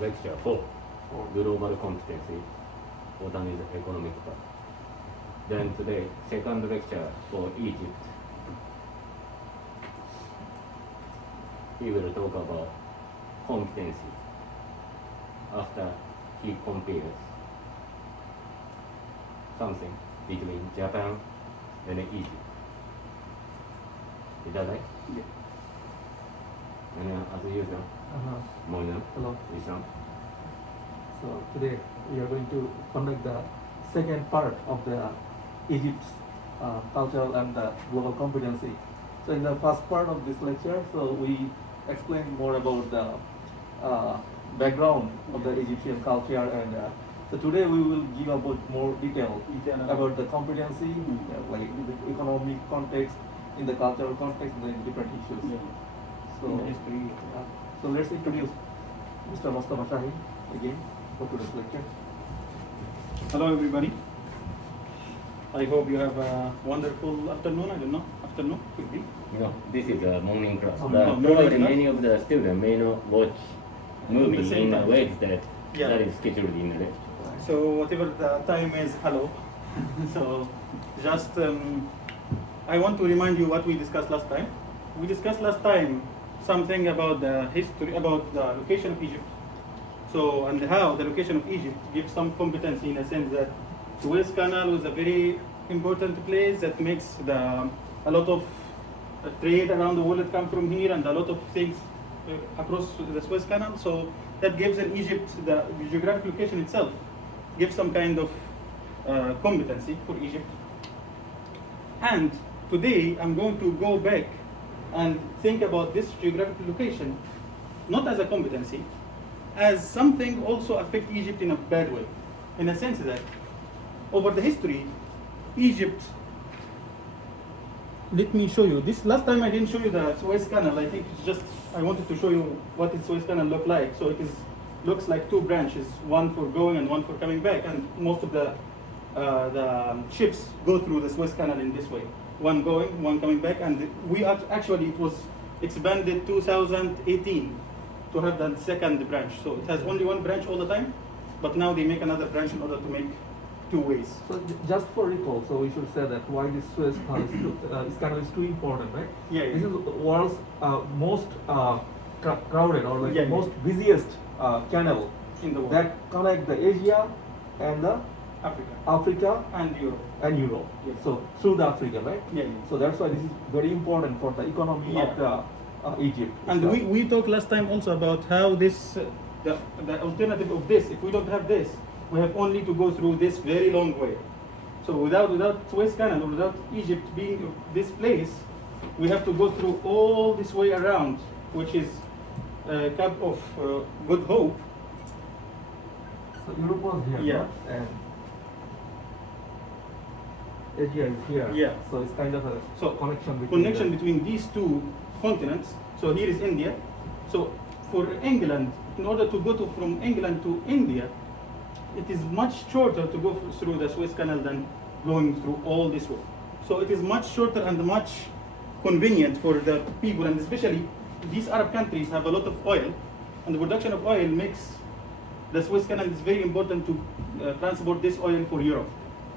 lecture 4, global competency. One is economic part. Then today, second lecture for Egypt. He will talk about competency after he compares something between Japan and Egypt. Is that right? Yeah. And as usual, Moina, Hello. Islam. So today we are going to conduct the second part of the Egypt's cultural and global competency. So in the first part of this lecture, so we explained more about the background of the Egyptian culture, and so today we will give about more detail about the competency, like the economic context, in the cultural context, and the different issues. Yeah. So, so let's introduce Mr. Mustafa Shahin again for today's lecture. Hello everybody. I hope you have a wonderful afternoon. I don't know. Afternoon could be. No, this is a morning class. Oh, But morning probably class. many of the students may not watch The movie same in a time. way that Yeah. that is scheduled in the lecture. So whatever the time is, hello. So just I want to remind you what we discussed last time. We discussed last time something about the history, about the location of Egypt. So and how the location of Egypt gives some competency in a sense that Suez Canal was a very important place that makes a lot of trade around the world come from here, and a lot of things across the Suez Canal. So that gives in Egypt the geographic location itself gives some kind of competency for Egypt. And today I'm going to go back and think about this geographic location not as a competency, as something also affect Egypt in a bad way, in a sense that over the history, Egypt. Let me show you this. Last time I didn't show you the Suez Canal. I think it's just I wanted to show you what the Suez Canal look like. So it looks like two branches, one for going and one for coming back, and most of the ships go through the Suez Canal in this way, one going, one coming back, and we actually it was expanded 2018 to have the second branch. So it has only one branch all the time, but now they make another branch in order to make two ways. So just for recall, so we should say that why this Suez Canal is too important, right? Yeah, yeah. This is the world's most crowded or like Yeah, yeah. most busiest canal In the world. that connect the Asia and the Africa Africa and Europe. and Europe. Yeah. So through the Africa, right? Yeah, yeah. So that's why this is very important for the economy Yeah. of the Egypt. And itself. we talked last time also about how this the alternative of this, if we don't have this, we have only to go through this very long way. So without Suez Canal or without Egypt being this place, we have to go through all this way around, which is Cape of Good Hope. So Europe was here, Yeah. right? And Asia is here. Yeah. So it's kind of a So connection between these two continents. So here is India. So for England, in order to go from England to India, it is much shorter to go through the Suez Canal than going through all this way. So it is much shorter and much convenient for the people, and especially these Arab countries have a lot of oil, and the production of oil makes the Suez Canal is very important to transport this oil for Europe.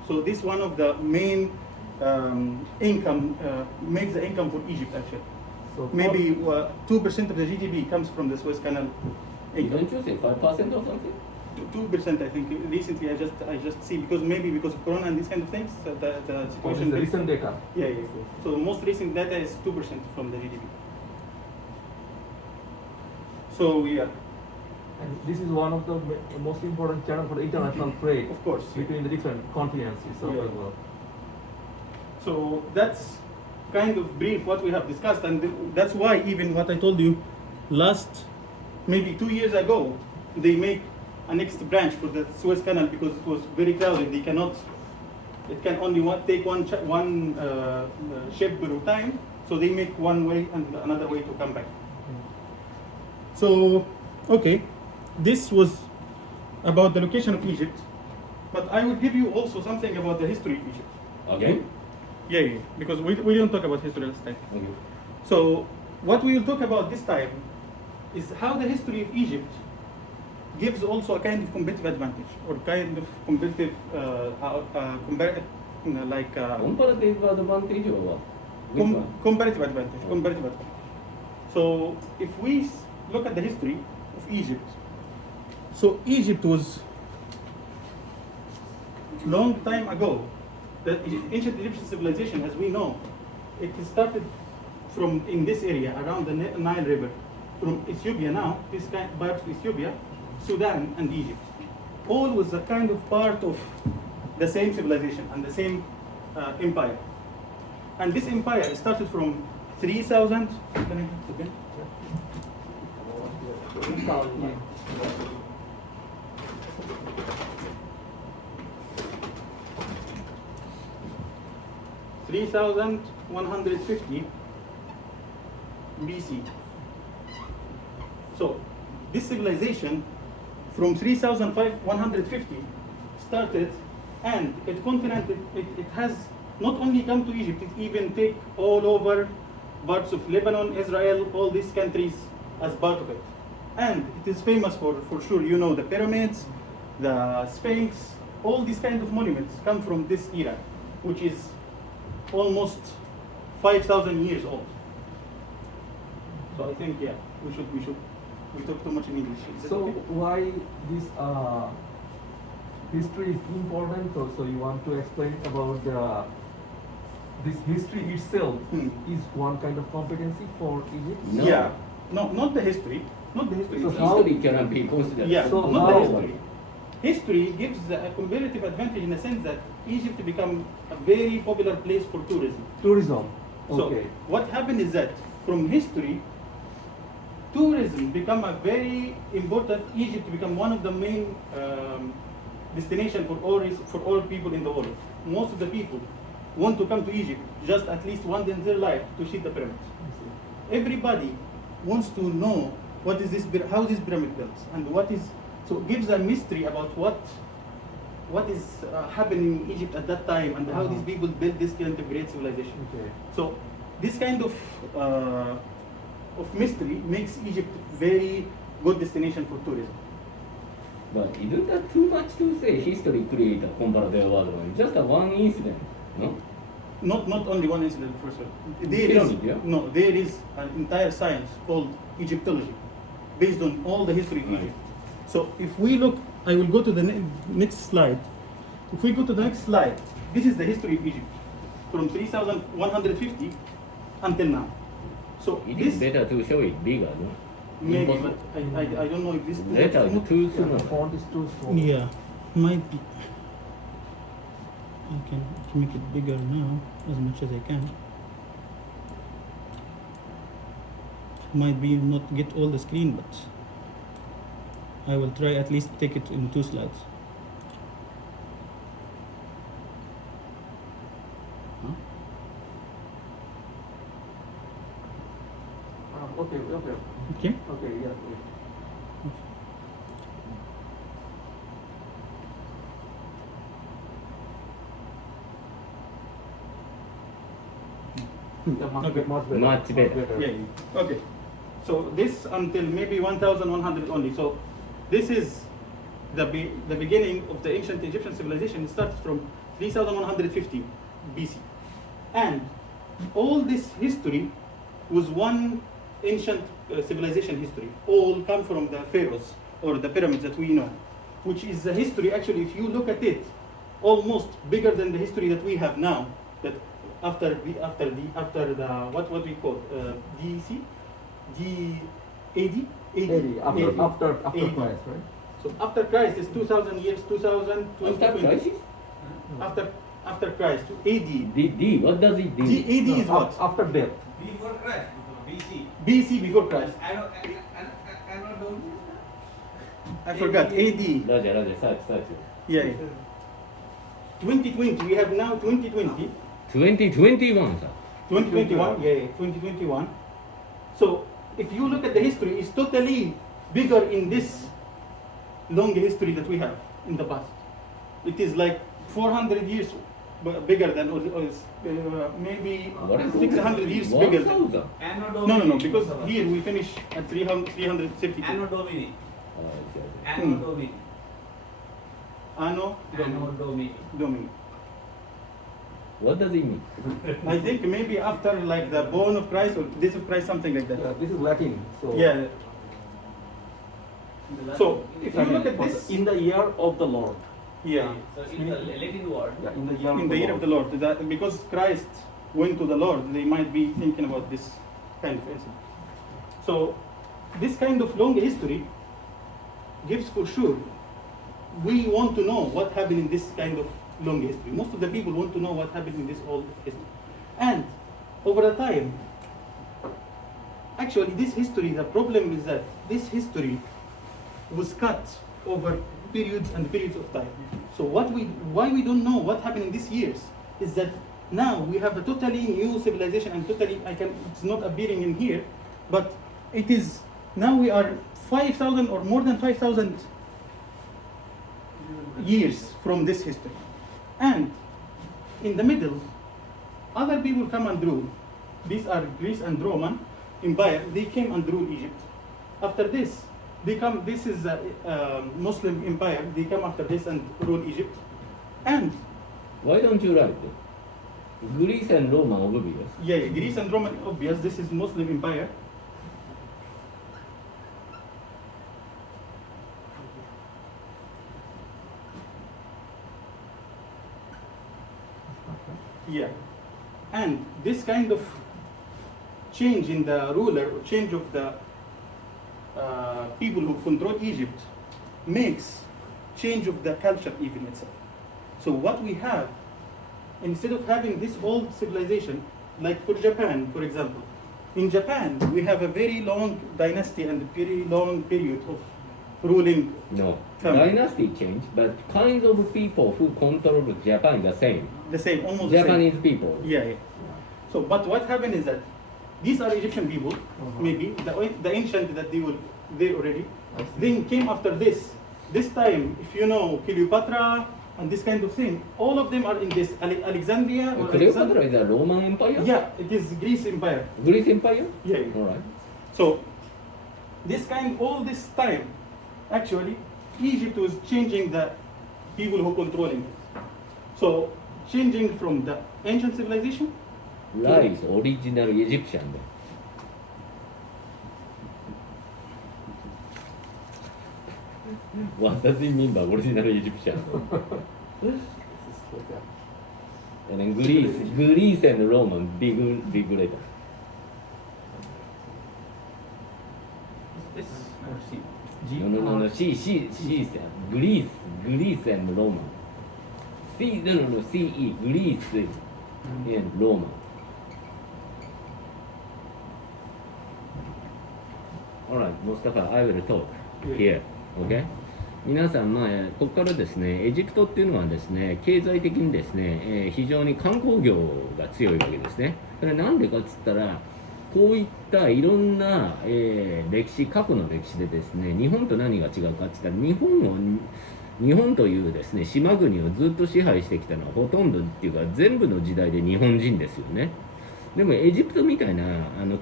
So this one of the main income makes the income for Egypt actually. So Maybe 2% of the GDP comes from the Suez Canal income. Don't you say 5% or something? 2% I think. Recently I just see because of Corona and these kind of things. The what is situation. the recent data? Yeah, yeah. So the most recent data is 2% from the GDP. So yeah, And this is one of the most important channel for the international trade of course. between the different continents of Yeah. the world. So that's kind of brief what we have discussed, and that's why even what I told you last maybe 2 years ago, they make a next branch for the Suez Canal because it was very crowded. They cannot. It can only take one ship per time, so they make one way and another way to come back. So, okay, this was about the location of Egypt, but I will give you also something about the history of Egypt. Okay. Yeah, yeah, because we didn't talk about history last time. Okay. So what we will talk about this time is how the history of Egypt gives also a kind of competitive advantage or kind of competitive comparative advantage or what? Which one? comparative advantage. Comparative advantage. So if we look at the history of Egypt, so Egypt was long time ago. The ancient Egyptian civilization, as we know, it started from in this area around the Nile River, from Ethiopia now, this kind part of Ethiopia, Sudan and Egypt. All was a kind of part of the same civilization and the same empire. And this empire started from 3,000. Can I have again? 3,150 BC. So this civilization from 3,150 started, and it has not only come to Egypt, it even take all over parts of Lebanon, Israel, all these countries as part of it. And it is famous for sure, you know, the pyramids, the Sphinx, all these kind of monuments come from this era, which is almost 5,000 years old. So I think, yeah, we talk too much in English. Is it So okay? why this history is important? So you want to explain about this history itself is one kind of competency for Egypt? No. Yeah. No, not the history. Not the history. So how- History cannot be considered. Yeah, So not the how- history. History gives a comparative advantage in the sense that Egypt become a very popular place for tourism. Tourism. So Okay. what happened is that from history, tourism become a very important. Egypt become one of the main destination for all people in the world. Most of the people want to come to Egypt just at least once in their life to see the pyramids. Everybody wants to know what is this, how this pyramid built, and what is. So it gives a mystery about what is happening in Egypt at that time, and how these people built this kind of great civilization. Okay. So this kind of mystery makes Egypt very good destination for tourism. But isn't that too much to say history create a comparative advantage? Just a one incident, no? Not only one incident, for sure. Pyramid, yeah? No, there is an entire science called Egyptology, based on all the history of Right. Egypt. So if we look, I will go to the next slide. If we go to the next slide, this is the history of Egypt from 3,150 until now. So It this is better to show it bigger, no? maybe, Impossible. but I don't know if this Later, too Yeah, soon. the font is too small. Yeah, might be. I can make it bigger now as much as I can. Might be not get all the screen, but I will try at least take it in 2 slides. Huh? Okay. Okay. Okay. Yeah. Yeah, Okay. much better. Yeah. Okay. So this until maybe 1,100 only. So this is the beginning of the ancient Egyptian civilization. It starts from 3,150 BC, and all this history was one ancient civilization history. All come from the pharaohs or the pyramids that we know, which is a history. Actually, if you look at it, almost bigger than the history that we have now. That after the what we call DC, AD. After AD. Christ, right? So after Christ is 2,000 years, 2,000, After crisis? After Christ, AD. D, what does it do? AD is No, what? After death. Before Christ, BC. BC, before Christ. I don't know. I forgot. AD. Raja, search. Yeah. 2020. We have now 2020. 2021, sir. 2021. Yeah, 2021. So if you look at the history, it's totally bigger in this long history that we have in the past. It is like 400 years bigger than, or maybe What is 600 years bigger. 1,000. Anno No, Domini. because here we finish at 330. Anno Domini. Anno Domini. Anno Anno Domini. Domini. What does it mean? I think maybe after like the born of Christ or death of Christ, something like that. This is Latin. So Yeah. So if you look at for this, in the year of the Lord. yeah, So in the Latin word, Yeah, in the year in of the year of the Lord, that because Christ went to the Lord, they might be thinking about this kind of incident. So this kind of long history gives for sure we want to know what happened in this kind of long history. Most of the people want to know what happened in this old history. And over the time, actually this history, the problem is that this history was cut over periods and periods of time. So why we don't know what happened in these years is that now we have a totally new civilization and totally, it's not appearing in here, but it is, now we are 5,000 or more than 5,000 years from this history. And in the middle, other people come and rule. These are Greece and Roman Empire. They came and ruled Egypt. After this, this is a Muslim empire. They come after this and rule Egypt. And Why don't you write it? Greece and Rome are obvious. yeah, Greece and Roman, obvious. This is Muslim empire. Yeah, and this kind of change in the ruler or change of the people who control Egypt makes change of the culture even itself. So what we have, instead of having this old civilization, like for Japan, for example, in Japan we have a very long dynasty and a very long period of ruling. No. Family. Dynasty change, but kinds of people who control Japan the same. The same, almost the same. Japanese people. Yeah, yeah. So, but what happened is that these are Egyptian people, maybe the ancient that they were there already. I see. Then came after this. This time, if you know Cleopatra and this kind of thing, all of them are in this Alexandria. Or Cleopatra is a Roman Empire? Yeah, it is Greece Empire. Greece Empire? Yeah. Yeah. Alright. So, all this time, actually, Egypt was changing the people who controlling it. So, changing from the ancient civilization. Lies, original Egyptian. What does it mean by original Egyptian? This is like that. And then Greece and Roman, big later. This or C. No. She said Greece and Roman. CE, Greece and Roman. Alright, Mustafa, I will talk here. Okay? 皆さん、ここからですね、エジプトっていうのはですね、経済的にですね、非常に観光業が強いわけですね。それはなんでかっつったら、こういったいろんな、歴史、過去の歴史でですね、日本と何が違うかって言ったら、日本というですね、島国をずっと支配してきたのはほとんどっていうか全部の時代で日本人ですよね。でもエジプトみたいな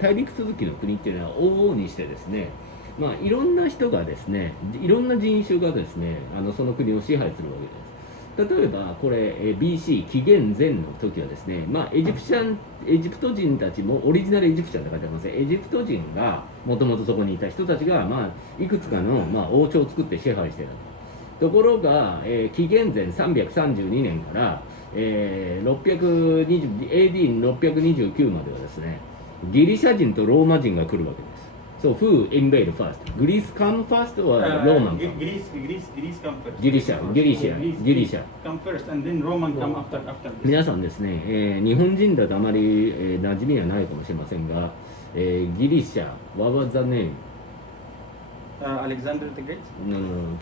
大陸続きの国っていうのは往々にしてですね、いろんな人がですね、いろんな人種がですね、その国を支配するわけです。例えばこれ BC 紀元前の時はですね、エジプト人たちもオリジナルエジプシャンって書いてありますね。エジプト人がもともとそこにいた人たちがいくつかの王朝を作って支配してたところが、紀元前332年から、AD629 まではですね、ギリシャ人とローマ人が来るわけです。So who invade first? Greece come first or Roman come? Greece come first. ギリシャ。 come first and then Roman come after this. 皆さんですね、日本人だとあまり、馴染みはないかもしれませんが、ギリシャ、What was the name? Alexander the Great. No,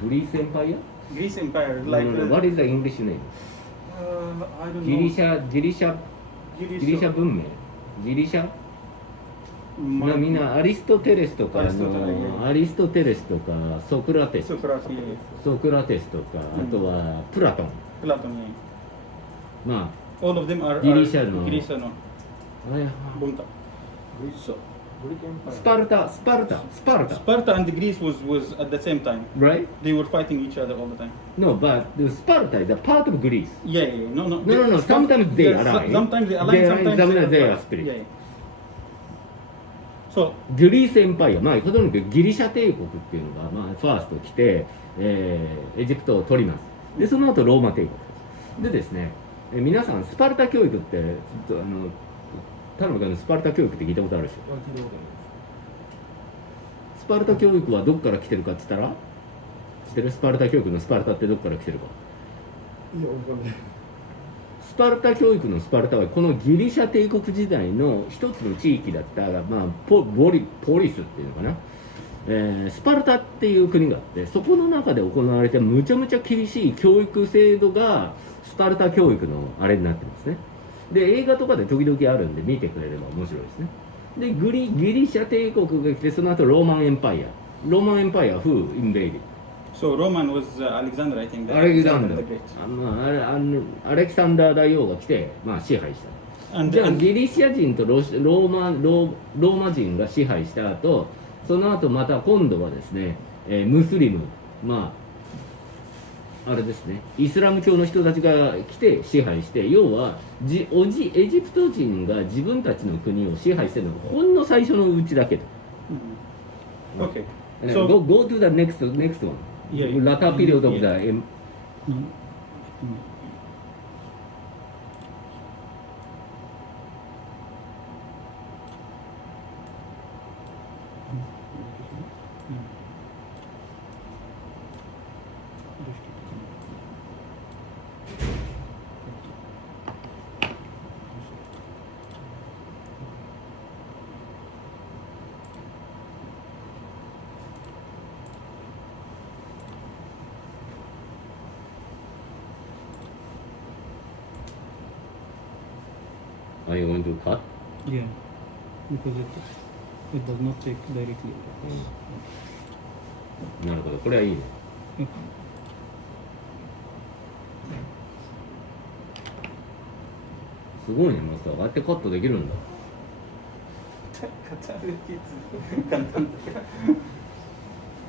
Greece Empire? Greece Empire, like What is the English name? I don't know. ギリシャ文明。ギリシャみんなアリストテレスとかソクラテスとかあとはプラトン。All of them are ギリシャのGreece no. Bunta. Greek Empire. Sparta and Greece was at the same time. right? They were fighting each other all the time. No, but the Sparta is a part of Greece. Yeah. No. No. Sometimes they align. Sometimes they align. Sometimes they are fight. split. Yeah. So グリースエンパイア、まあ、とにかくギリシャ帝国っていうのが、まあ、ファースト来て、エジプトを取ります。で、その後ローマ帝国。でですね、皆さん、スパルタ教育って、田辺君、スパルタ教育って聞いたことあるでしょ。スパルタ教育はどこから来てるかって言ったら、知ってる？スパルタ教育のスパルタってどこから来てるか。スパルタ教育のスパルタはこのギリシャ帝国時代の一つの地域だった、まあ、ポリスっていうのかな、スパルタっていう国があって、そこの中で行われたむちゃむちゃ厳しい教育制度がスパルタ教育のあれになってますね。で、映画とかで時々あるんで見てくれれば面白いですね。で、ギリシャ帝国が来て、その後ローマンエンパイア。ローマンエンパイア、who invaded? So Roman was Alexander, I think. アレキサンダ the ー Great. アレキサンダー大王が来て、まあ、支配した。 And じゃあギリシャ人とローマ人が支配した後、その後また今度はですね、ムスリム、まああれですね、イスラム教の人たちが来て支配して、要はエジプト人が自分たちの国を支配してるのがほんの最初のうちだけと。 Okay. go to the next one. Yeah, Latter period of yeah. the Are you going to cut? Yeah, because it does not take directly. なるほど、これはいいね。 Okay. すごいね、マスター。ああやってカットできるんだ。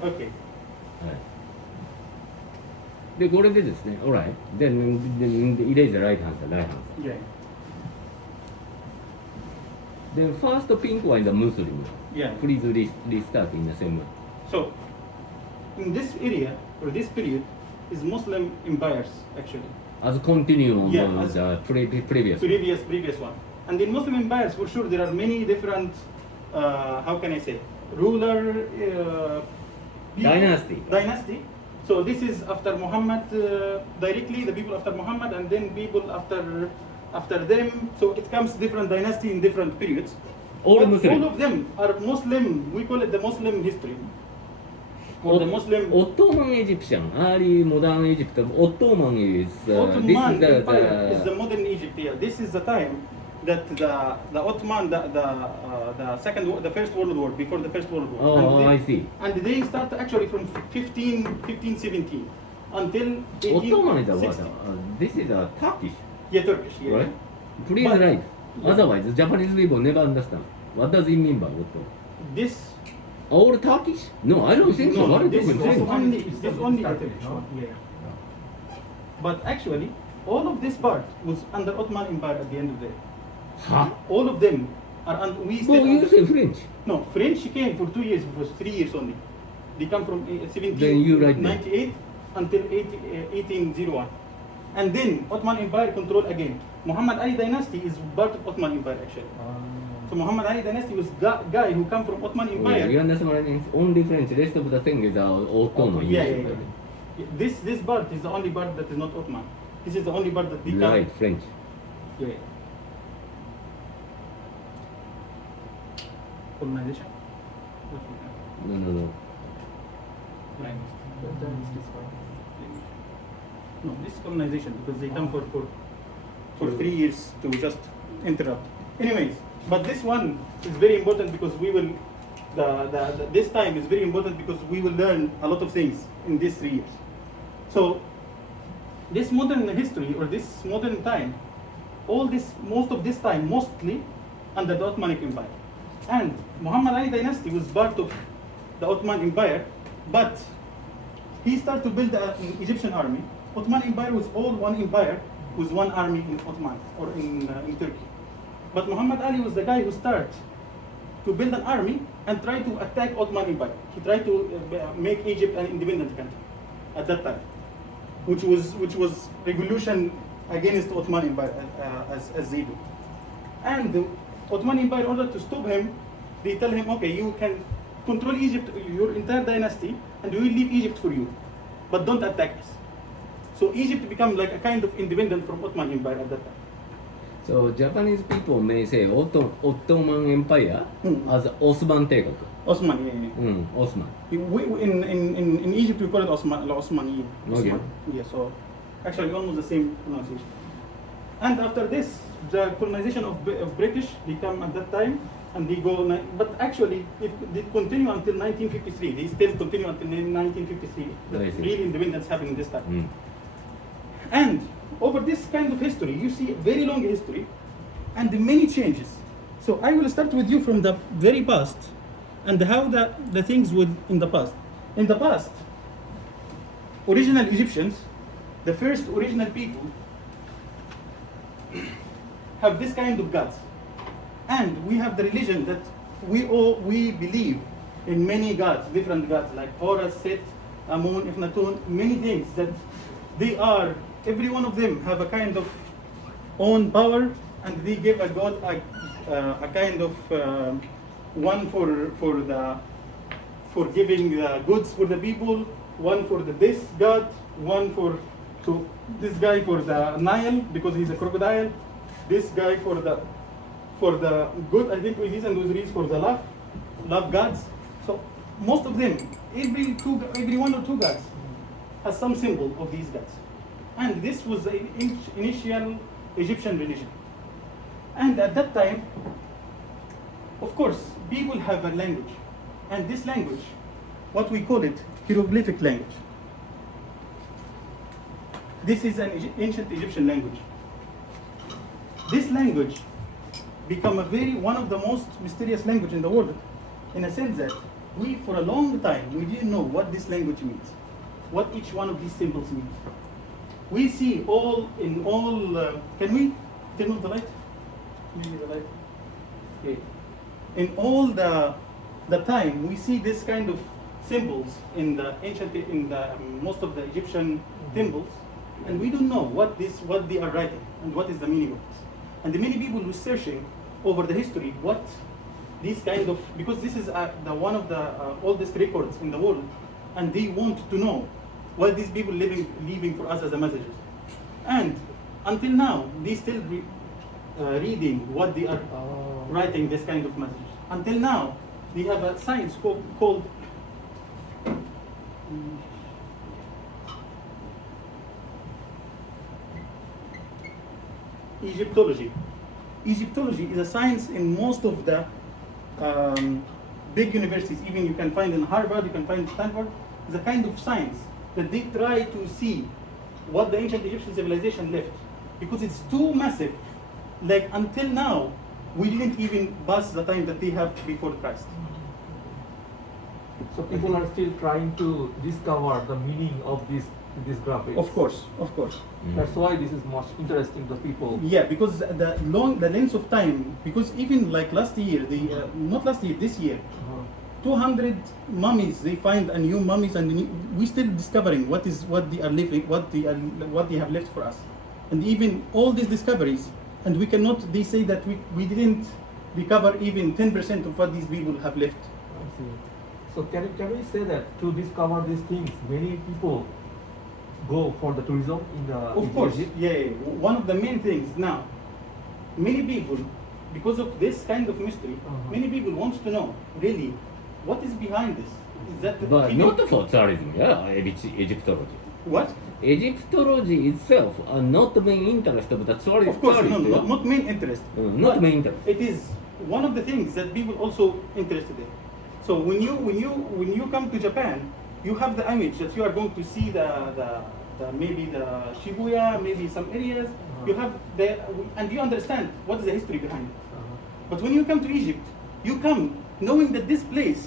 Okay. はい。で、これでですね、alright. Then erase the right hand, right hand. Yeah. Then first pink one is a Muslim. Yeah. Please restart in the same way. So, in this area or this period is Muslim empires actually. As continue on Yeah, as- the previous. Previous one. And in Muslim empires, for sure, there are many different, how can I say, ruler people- Dynasty. So this is after Muhammad directly, the people after Muhammad, and then people after them. So it comes different dynasty in different periods. All But Muslim. all of them are Muslim. We call it the Muslim history. Or the Muslim. Ottoman Egyptian, early modern Egypt. Ottoman is Ottoman this is Empire is the modern Egypt. Yeah, this is the time that the Ottoman, the first World War, before the First World War. Oh, and I see. And they start actually from 1517 until Ottoman is a what? 1860. This is a Turkish, Yeah, Turkish. Yeah. right? Please But- write. Yeah. Otherwise, Japanese people never understand. What does it mean by Ottoman? This. All Turkish? No, I don't think so. What are you this talking is about? only Turkish, Turkish no? one. Yeah. But actually, all of this part was under Ottoman Empire at the end of the day. Huh? All of them are under. We still. No, you under- say French. No, French came for 2 years, it was 3 years only. They come from Then you write that. 1798 until 1801. And then Ottoman Empire control again. Muhammad Ali dynasty is part of Ottoman Empire actually. So Muhammad Ali dynasty was guy who come from Ottoman Yeah, Empire. you understand what I mean? Only French. Rest of the thing is Ottoman. Yeah. This part is the only part that is not Ottoman. This is the only part that they come. Right, French. Yeah. Colonization? No. Right. No, this is colonization because they come for 3 years to just interrupt. Anyways, but this one is very important because we will this time is very important because we will learn a lot of things in these 3 years. So this modern history or this modern time, most of this time mostly under the Ottoman Empire. And Muhammad Ali dynasty was part of the Ottoman Empire, but he started to build an Egyptian army. Ottoman Empire was all one empire with one army in Ottoman or in Turkey. But Muhammad Ali was the guy who started to build an army and try to attack Ottoman Empire. He tried to make Egypt an independent country at that time, which was revolution against Ottoman Empire as they do. And the Ottoman Empire, in order to stop him, they tell him, okay, you can control Egypt, your entire dynasty, and we will leave Egypt for you, but don't attack us. So Egypt became like a kind of independent from Ottoman Empire at that time. So Japanese people may say Ottoman Empire as Osman 帝国。 Osman, yeah. Osman. In Egypt we call it Osman. Okay. Yeah, so actually almost the same pronunciation. And after this, the colonization of British become at that time, and they go. But actually, it did continue until 1953. They still continue until 1953. The I see. real independence happened this time. うん。 And over this kind of history, you see a very long history and many changes. So I will start with you from the very past and how the things would in the past. In the past, original Egyptians, the first original people, have this kind of gods. And we have the religion that we believe in many gods, different gods like Horus, Set, Amun, Akhenaten, many things that they are, every one of them have a kind of own power, and they give a god a kind of one for giving goods for the people, one for this god, one for this guy for the Nile because he's a crocodile, this guy for the good, I think Osiris and Osiris for the love gods. So most of them, every one or two gods has some symbol of these gods. And this was the initial Egyptian religion. And at that time, of course, people have a language. And this language, what we call it, hieroglyphic language. This is an ancient Egyptian language. This language become one of the most mysterious language in the world, in a sense that we, for a long time, we didn't know what this language means, what each one of these symbols means. We see can we turn on the light? Maybe the light. Okay. In all the time, we see this kind of symbols in the most of the Egyptian temples, and we don't know what they are writing and what is the meaning of this. And the many people who are searching over the history, what this kind of, because this is one of the oldest records in the world, and they want to know what these people leaving for us as a messages. And until now, they still reading what they are writing this kind of messages. Until now, they have a science called Egyptology. Egyptology is a science in most of the big universities. Even you can find in Harvard, you can find in Stanford. It's a kind of science that they try to see what the ancient Egyptian civilization left, because it's too massive. Like until now, we didn't even pass the time that they have before Christ. So people are still trying to discover the meaning of this graphics. Of course. That's why this is much interesting to people. Yeah, because the length of time, because even like last year, this year, 200 mummies, they find a new mummies, and we still discovering what they are living, what they have left for us, and even all these discoveries, and we cannot. They say that we didn't recover even 10% of what these people have left. I see. So can we say that to discover these things, many people go for the tourism in the Of course, Egypt? yeah. One of the main things now, many people, because of this kind of mystery, many people want to know really what is behind this. Is that the But people- not for tourism, yeah, Egyptology. what? Egyptology itself are not the main interest of the tourist. Of course, tourist, yeah. not main interest. Not But main interest. It is one of the things that people also interested in. So when you come to Japan, you have the image that you are going to see the maybe the Shibuya, maybe some areas. You have and you understand what is the history behind it. But when you come to Egypt, you come knowing that this place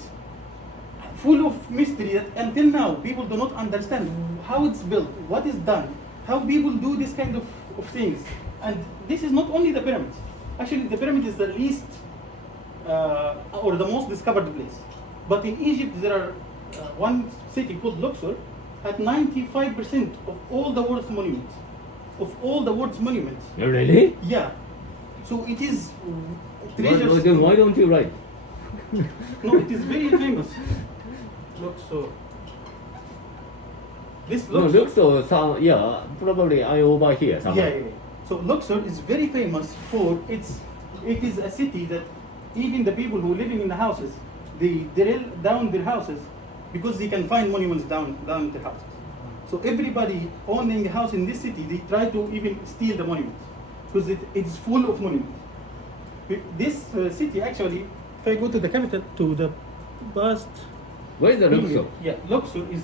full of mystery that until now people do not understand how it's built, what is done, how people do this kind of things. And this is not only the pyramids. Actually, the pyramid is the least or the most discovered place. But in Egypt, there are one city called Luxor had 95% of all the world's monuments. Of all the world's monuments. Really? Yeah. So it is Then treasures. why don't you write? No, it is very famous. Luxor. This No, Luxor. looks so some, yeah, probably I over here Yeah, somewhere. yeah, yeah. So Luxor is very famous for it is a city that even the people who are living in the houses, they drill down their houses because they can find monuments down their houses. So everybody owning a house in this city, they try to even steal the monuments because it is full of monuments. This city actually, if I go to the capital, to the past. Where is the Luxor? Yeah, Luxor is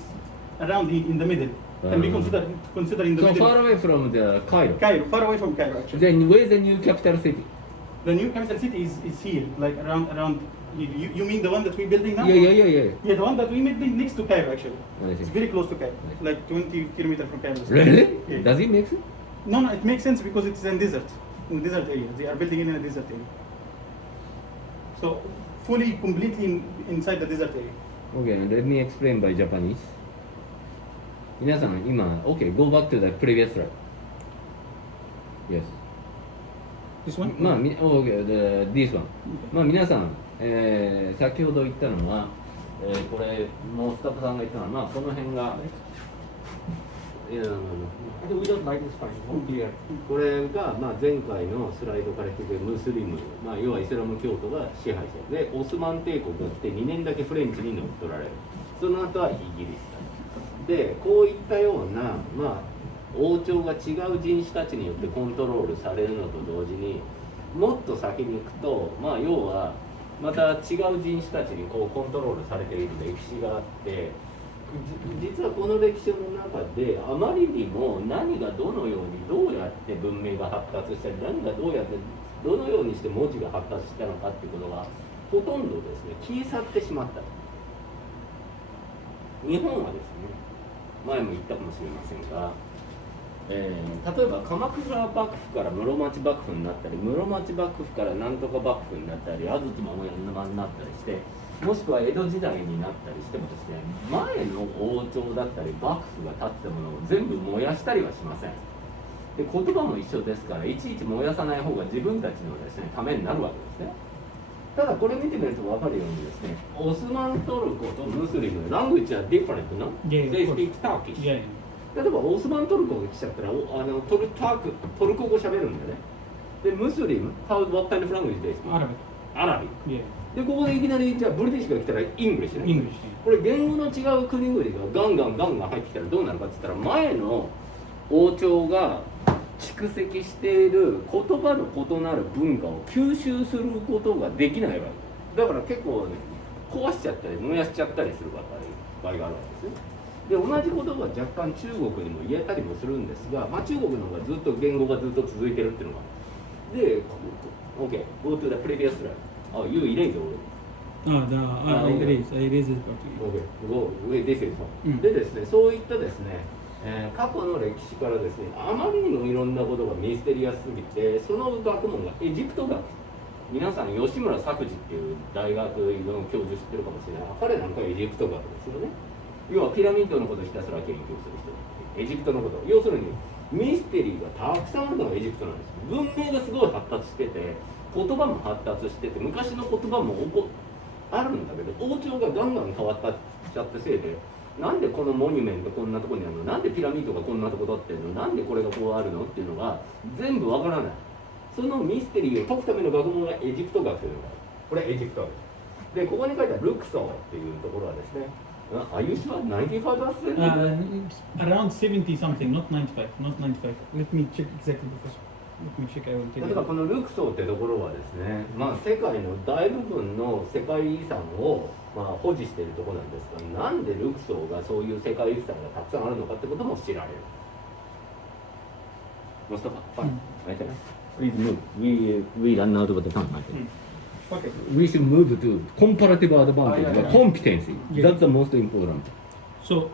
around in the middle. Can be considered in the So middle. far away from the Cairo. Cairo, far away from Cairo actually. Then where is the new capital city? The new capital city is here, like around. You mean the one that we're building now? Yeah. Yeah, the one that we're building next to Cairo actually. I see. It's very close to Cairo, I see. like 20 kilometers from Cairo. Really? Yeah. Does it make sense? No, it makes sense because it's in desert, area. They are building it in a desert area. So fully, completely inside the desert area. Okay, let me explain by Japanese. 皆さん、今、okay, go back to the previous slide. Yes. This one? まあ、okay, this one. まあ、皆さん、先ほど言ったのは、これ、もうスタッフさんが言ったのは、まあ、この辺が、いや I think without light is fine. More clear. これが、まあ、前回のスライドから聞くムスリム、まあ、要はイスラム教徒が支配してでオスマン帝国が来て2年だけフレンチに乗っ取られるその後はイギリスでこういったような、まあ、王朝が違う人種たちによってコントロールされるのと同時にもっと先に行くと、まあ、要はまた違う人種たちにこうコントロールされている歴史があって実はこの歴史の中であまりにも何がどのようにどうやって文明が発達したり何がどうやってどのようにして文字が発達したのかっていうことがほとんどですね消え去ってしまった日本はですね前も言ったかもしれませんが、例えば鎌倉幕府から室町幕府になったり室町幕府からなんとか幕府になったり安土桃山になったりしてもしくは江戸時代になったりしてもですね前の王朝だったり幕府が建てたものを全部燃やしたりはしませんで言葉も一緒ですからいちいち燃やさない方が自分たちのですねためになるわけですねただこれ見てみると分かるようにですねオスマントルコとムスリムラングイッチはディファレントな Yeah, They of course. speak Turkish Yeah. 例えばオスマントルコが来ちゃったらトルコ語喋るんだよねでムスリム What kind of language they speak? Arabic. アラビ Yeah. でここでいきなりじゃあブリティッシュが来たらイングリッシュね English. これ言語の違う国々がガンガン入ってきたらどうなるかって言ったら前の王朝が蓄積している言葉の異なる文化を吸収することができないわけだから結構ね壊しちゃったり燃やしちゃったりする場合があるわけですねで同じことが若干中国にも言えたりもするんですが、まあ、中国の方がずっと言語がずっと続いてるっていうのがで OK go to the previous slide oh you erase already I erase it. OK go this is one、でですねそういったですね過去の歴史からですねあまりにもいろんなことがミステリアスすぎてその学問がエジプト学皆さん吉村作治っていう大学の教授知ってるかもしれない彼なんかエジプト学ですよね要はピラミッドのことをひたすら研究する人エジプトのこと要するにミステリーがたくさんあるのがエジプトなんです文明がすごい発達してて言葉も発達してて昔の言葉もあるんだけど王朝がガンガン変わったちゃってせいでなんでこのモニュメントこんなとこにあるのなんでピラミッドがこんなとこ立ってるのなんでこれがこうあるのっていうのが全部わからないそのミステリーを解くための学問がエジプト学というのがこれエジプト学でここに書いてあるルクソーっていうところはですねAre you sure? 95%? Around 70 something, not 95. Not 95. Let me check exactly because let me check. I will tell 例えば you. このルクソーってところはですね、まあ、世界の大部分の世界遺産を、まあ、保持しているところなんですがなんでルクソーがそういう世界遺産がたくさんあるのかってことも知られるモスタファ、はい、Please move. We run out of the time. Okay. We should move to comparative advantage, yeah, the yeah. competency. Yeah. That's the most important. So,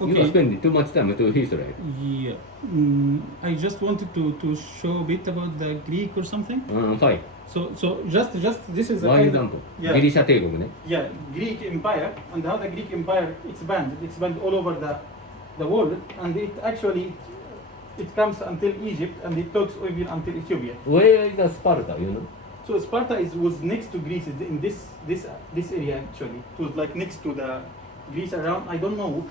You are spending too much time to history. Yeah. I just wanted to show a bit about the Greek or something. Fine. So just this is a One kind example. of, yeah. ギリシャ帝国ね。 Yeah, Greek Empire and how the Greek Empire expand all over the world, and it actually it comes until Egypt and it talks even until Ethiopia. Where is the Sparta, you know? So Sparta was next to Greece in this area actually. It was like next to the Greece around. I don't know.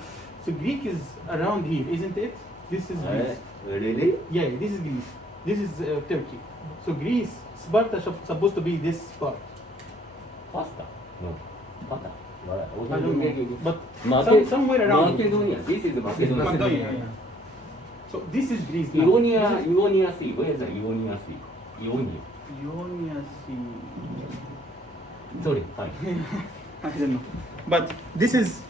So Greek is around here, isn't it? This is Greece. Really? Yeah, this is Greece. This is Turkey. So Greece, Sparta supposed to be this part. Pasta? No. Pata? I don't know, but Macedonia. somewhere around. Macedonia. This is Macedonia. Macedonia, yeah. So this is Greece. now. Ionia, This is Ionia Sea. Where is the Ionia Sea? Ionia. Ionia Sea. Sorry. Fine. I don't know. But this is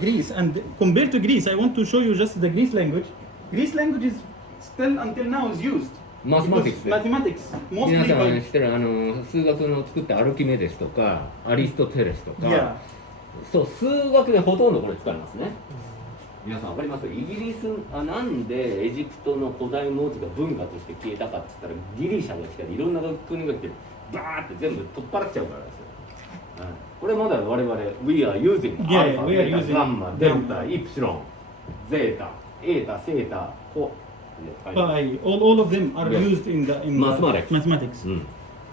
Greece, and compared to Greece, I want to show you just the Greece language. Greece language is still until now is used. Mathematics. Because mathematics, 皆 mostly さん by 知ってる数学の作ったアルキメデスとかアリストテレスとか、 yeah. そう数学でほとんどこれ使いますね。皆さんわかります？イギリスなんでエジプトの古代文字が文化として消えたかって言ったらギリシャが来たりいろんな国が来てバーって全部取っ払っちゃうからですよ。これまだ我々 We are using Yeah, alpha, we are beta, using gamma, delta, gamma. epsilon, zeta, eta, theta, co. Pi, all of them are Yes. used in the Mathematics. mathematics. うん。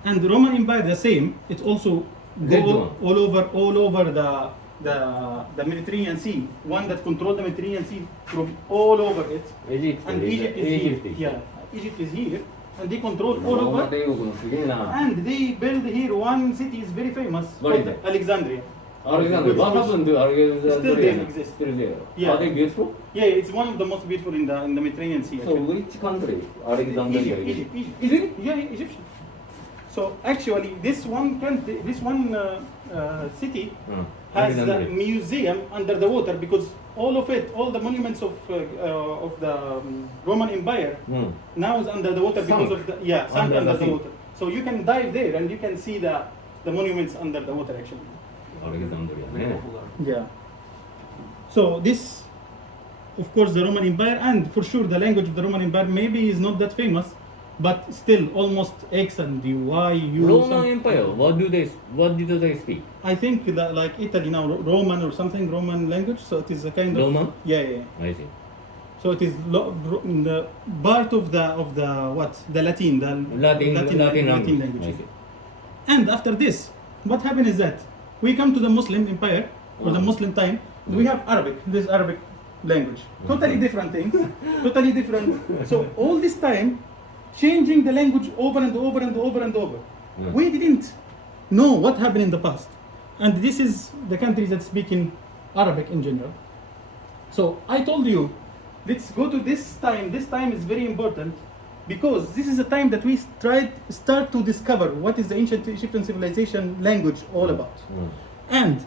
And the Roman Empire the same. It's also That go one. all over the Mediterranean Sea, one that controlled the Mediterranean Sea from all over it. エジプト And で Egypt is エジ here. プト Yeah, Egypt is here, and they control all ローマ over. 帝国のすげえな。 And they build here one city is very famous. What is called it? Alexandria. Alexander, what happened to Alexander? Still there exists. Still there. Yeah. Are they beautiful? Yeah, it's one of the most beautiful in the Mediterranean Sea. So actually. which country? Alexandria. Egypt. Is it? Yeah, Egyptian. So actually, this one country, this one city has a Alexandria. museum under the water because all of it, all the monuments of the Roman Empire now is under the water because Sunk. of the sunk Under under the the sea. water. So you can dive there and you can see the monuments under the water actually. アレキサンドリアね。 Yeah. So this, of course, the Roman Empire, and for sure the language of the Roman Empire maybe is not that famous, but still almost X and Y, U. ローマンエンパイア、what did they speak? I think that like Italy now, Roman or something, Roman language. So it is a kind of Roman? Yeah, yeah. I see. So it is the part of the what the Latin, the Latin language. language. I see. And after this, what happened is that we come to the Muslim Empire or the Muslim time. We have Arabic, this Arabic language. Totally different things, totally different. So all this time, changing the language over and over and over and over. Yeah. We didn't know what happened in the past. And this is the countries that speak in Arabic in general. So I told you, let's go to this time. This time is very important because this is a time that we start to discover what is the ancient Egyptian civilization language all about. And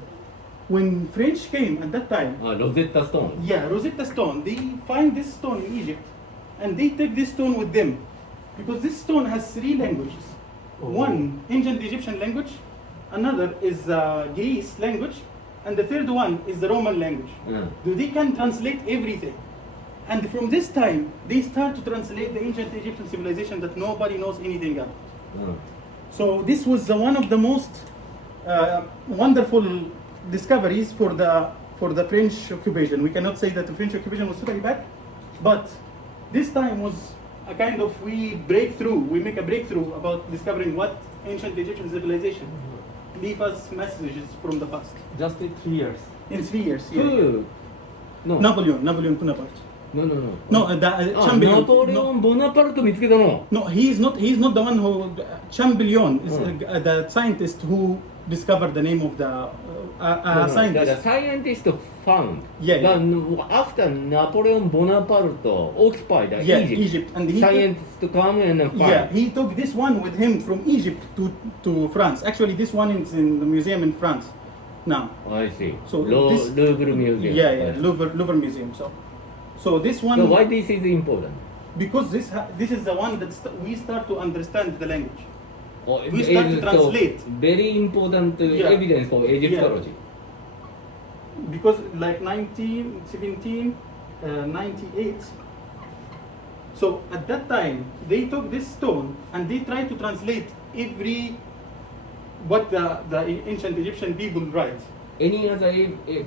when French came at that time, ロゼッタストーン。 yeah, Rosetta Stone, they find this stone in Egypt and they take this stone with them because this stone has three languages. One, ancient Egyptian language, another is Greece language, and the third one is the Roman language. So they can translate everything. And from this time, they start to translate the ancient Egyptian civilization that nobody knows anything about. So this was one of the most wonderful discoveries for the French occupation. We cannot say that the French occupation was totally bad, but this time was a kind of we make a breakthrough about discovering what ancient Egyptian civilization leave us messages from the past. Just in 3 years. In 3 years. Yeah. Who? No. Napoleon Bonaparte. No. No, あ、 Champollion. ナポレオン・ボナパルト見つけたの。 No, he's not the one who Champollion is the scientist who discovered the name of the scientist. The scientist found Yeah, yeah. that after Napoleon Bonaparte occupied Yeah, Egypt, Egypt, and he scientists come and find. Yeah, he took this one with him from Egypt to France. Actually, this one is in the museum in France now. I see. So Lo- this- Louvre Museum. Yeah, Louvre Museum. So this one, So why this is important? because this is the one that we start to understand the language. We start to translate. Very important Yeah. evidence for Egyptology. Because like 1917, 98. So at that time, they took this stone and they tried to translate what the ancient Egyptian people write. Any other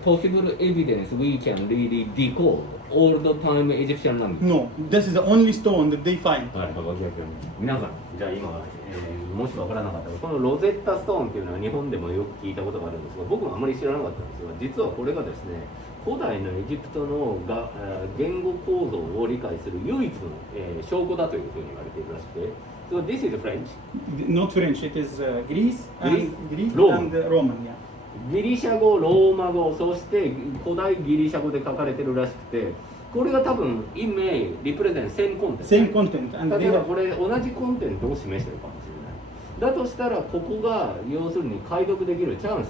possible evidence we can really decode all the time Egyptian language? No, this is the only stone that they find. はい、皆さん、じゃあ今、もし分からなかったら、このロゼッタストーンっていうのは日本でもよく聞いたことがあるんですが、僕もあまり知らなかったんですが、実はこれがですね、古代のエジプトの言語構造を理解する唯一の、証拠だというふうに言われているらしくて、So this is French. Not French, it is Greece and Roman. Roman, yeah. ギリシャ語、ローマ語、そして古代ギリシャ語で書かれてるらしくて、これが多分、in may represent same content. Same content. And 例 they えば have, これ同じコンテンツを示してるかもしれない。だとしたらここが要するに解読できるチャンス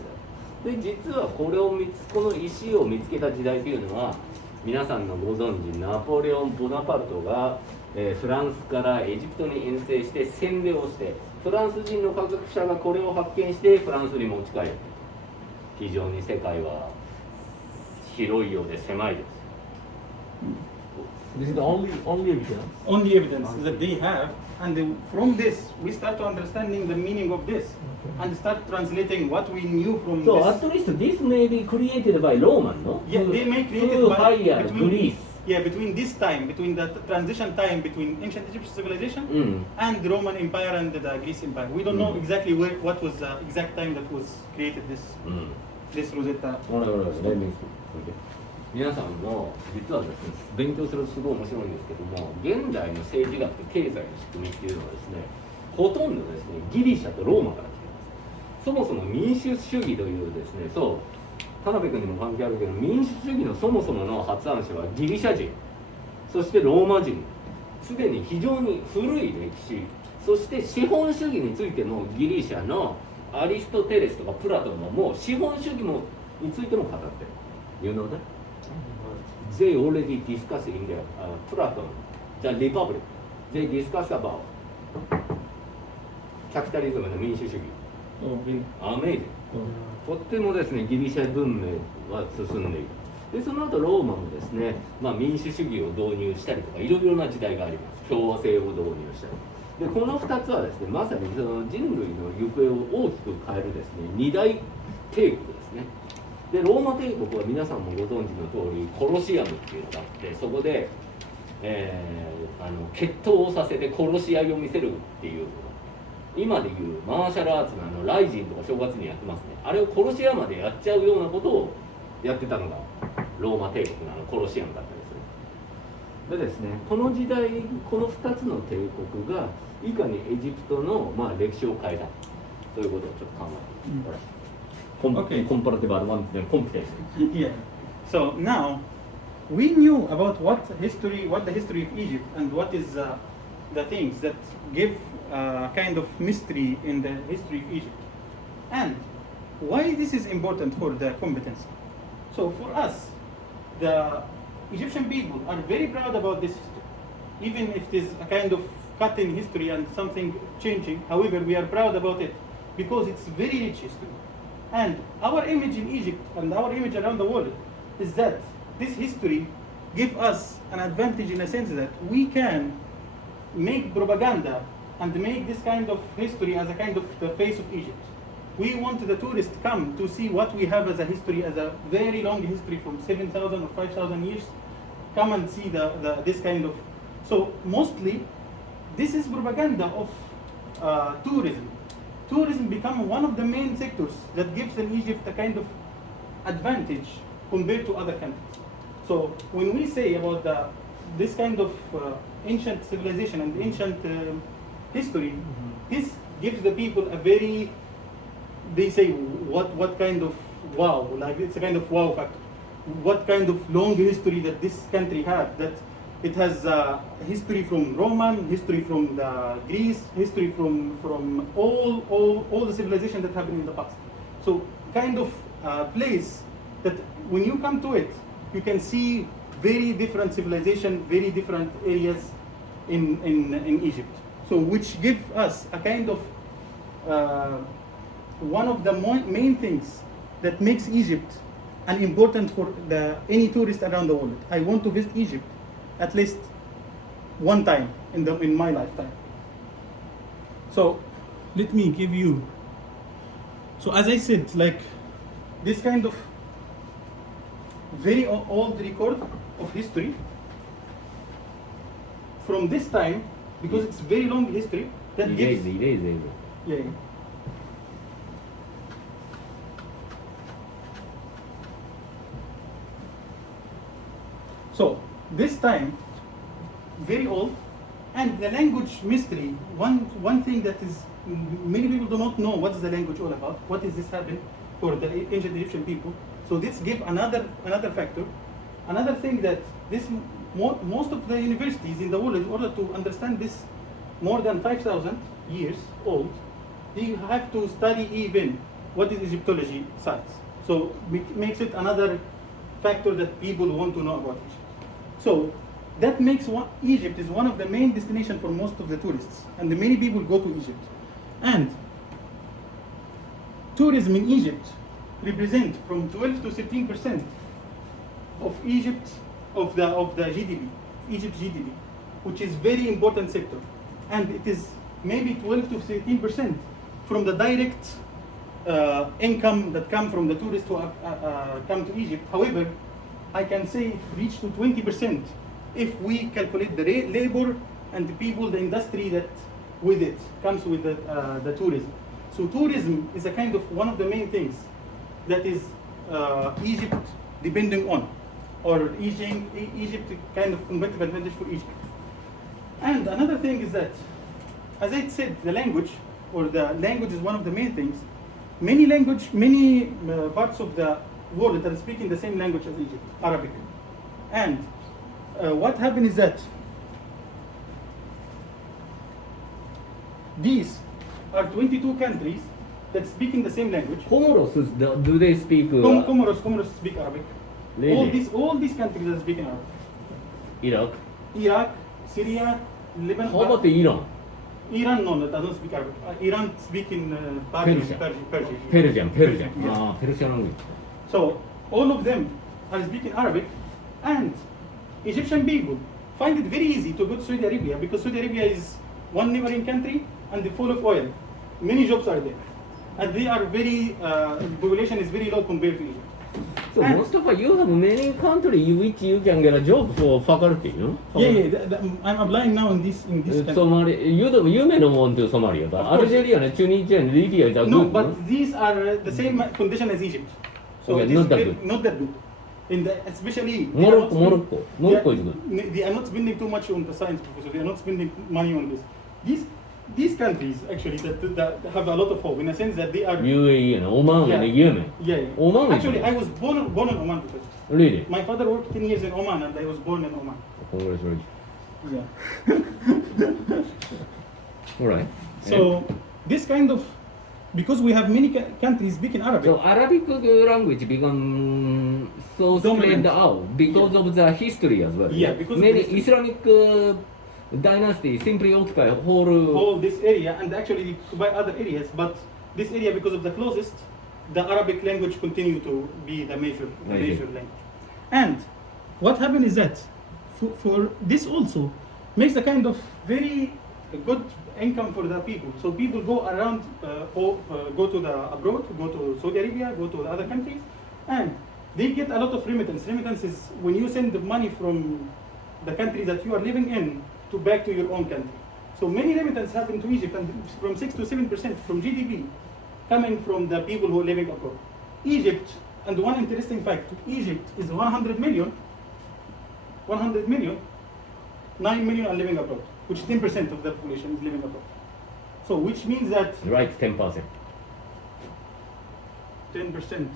だ。で実はこの石を見つけた時代というのは皆さんのご存知ナポレオン・ボナパルトが、フランスからエジプトに遠征して占領をしてフランス人の科学者がこれを発見してフランスに持ち帰る。非常に世界は広いようで狭いです。This is the only evidence. only evidence that they have, and from this we start to understanding the meaning of this, and start translating what we knew from So this. at least this may be created by Roman, no? Yeah, they may create it Who by hire Greece. Yeah, between this time, between the transition time between ancient Egyptian civilization うん。 and the Roman Empire and the Greece Empire. We don't know Mm. exactly what was the exact time that was createdうん。 this Rosetta. 皆さんも実はですね勉強するとすごい面白いんですけども現代の政治学と経済の仕組みっていうのはですねほとんどですねギリシャとローマから来ていますそもそも民主主義というですねそう田辺君にも関係あるけど民主主義のそもそもの発案者はギリシャ人そしてローマ人すでに非常に古い歴史そして資本主義についてもギリシャのアリストテレスとかプラトンももう資本主義もについても語ってる You know that? They already discussed in their Platon, the Republic. They discuss about capitalism の民主主義。Oh, really? Amazing. とってもですねギリシャ文明は進んでいる。でその後ローマもですね、民主主義を導入したりとかいろいろな時代があります。共和制を導入したり。でこの2つはですねまさにその人類の行方を大きく変えるですね二大帝国ですね。でローマ帝国は皆さんもご存知の通りコロシアムっていうのがあってそこで、決闘をさせて殺し合いを見せるっていう今でいうマーシャルアーツのライジンとか正月にやってますねあれを殺し合いまでやっちゃうようなことをやってたのがローマ帝国のコロシアムだったりするでですねこの時代この2つの帝国がいかにエジプトの、歴史を変えたということをちょっと考えてみます。Okay. Comparative advantage, competence. Yeah. So now we knew about what the history of Egypt and what is the things that give kind of mystery in the history of Egypt, and why this is important for the competency. So for us, the Egyptian people are very proud about this history, even if it is a kind of cut in history and something changing. However, we are proud about it because it's very rich history. And our image in Egypt and our image around the world is that this history gives us an advantage in a sense that we can make propaganda and make this kind of history as a kind of the face of Egypt. We want the tourists come to see what we have as a history, as a very long history from 7,000 or 5,000 years. Come and see this kind of. So mostly, this is propaganda of tourism. Tourism become one of the main sectors that gives in Egypt a kind of advantage compared to other countries. So when we say about this kind of ancient civilization and ancient history, this gives the people a very, they say, what kind of wow, like it's a kind of wow factor. What kind of long history that this country had, that it has history from Roman, history from the Greece, history from all the civilization that happened in the past. So kind of place that when you come to it, you can see very different civilization, very different areas in Egypt. So which give us a kind of one of the main things that makes Egypt an important for any tourist around the world. I want to visit Egypt at least one time in my lifetime. So let me give you. So as I said, like This kind of very old record of history from this time, because it's very long history, that gives イレーゼー yeah, yeah. So this time, very old, and the language mystery. One thing that is many people do not know what is the language all about. What is this happen for the ancient Egyptian people? So this give another factor. Another thing that this most of the universities in the world, in order to understand this more than 5,000 years old, you have to study even what is Egyptology science. So makes it another factor that people want to know about Egypt. So that makes Egypt is one of the main destinations for most of the tourists, and many people go to Egypt. And tourism in Egypt represent from 12 to 13% of Egypt of the GDP, Egypt GDP, which is very important sector, and it is maybe 12 to 13% from the direct income that come from the tourists who come to Egypt. However, I can say it reached to 20% if we calculate the labor and the people, the industry that with it comes with the tourism. So tourism is a kind of one of the main things that is Egypt depending on, or Egypt kind of competitive advantage for Egypt. And another thing is that, as I said, the language is one of the main things. Many parts of the world are speaking the same language as Egypt, Arabic. And what happened is that these are 22 countries that speak in the same language. Comoros, do they speak Comoros speak Arabic. Really? All these countries are speaking Arabic. Iraq? Iraq, Syria, Lebanon. How about Iran? Iran, no, doesn't speak Arabic. Iran speak in Persian. Persian. Persian. Yes. Ah, Persian language. So all of them are speaking Arabic, and Egyptian people find it very easy to go to Saudi Arabia because Saudi Arabia is one neighboring country and full of oil. Many jobs are there, and they are very population is very low compared to Egypt. So And- Mustafa, you have many countries in which you can get a job for faculty, no? I'm applying now in this country. Somalia, you may not want to Somalia, but Of course. Algeria, Tunisia, and Libya is a No, good, but these are the same condition as Egypt. So Okay, it is not that very- good. Not that good. Especially they are Morocco, not spend- Morocco is they are- good. They are not spending too much on the science professor. They are not spending money on this. These countries actually that have a lot of hope in a sense that they are. UAE and Oman and Yeah. Yemen. Yeah. Oman is Actually, good. I was born in Oman, professor. Really? My father worked 10 years in Oman, and I was born in Oman. Congratulations. Yeah. All right. So this kind of, because we have many countries speaking Arabic. So Arabic language become so spread Dominant. out because of the history as well. Yeah, because of many history. Islamic dynasties simply occupy whole. All this area, and actually by other areas, but this area, because of the closest, the Arabic language continue to be the major language. And what happened is that for this also makes a kind of very good income for the people. So people go around, go to the abroad, go to Saudi Arabia, go to the other countries, and they get a lot of remittance. Remittance is when you send the money from the country that you are living in to back to your own country. So many remittance happen to Egypt, and from 6 to 7% from GDP coming from the people who are living abroad. Egypt, and one interesting fact, Egypt is 100 million, 9 million are living abroad, which 10% of the population is living abroad. So which means that Right, 10%. 10%.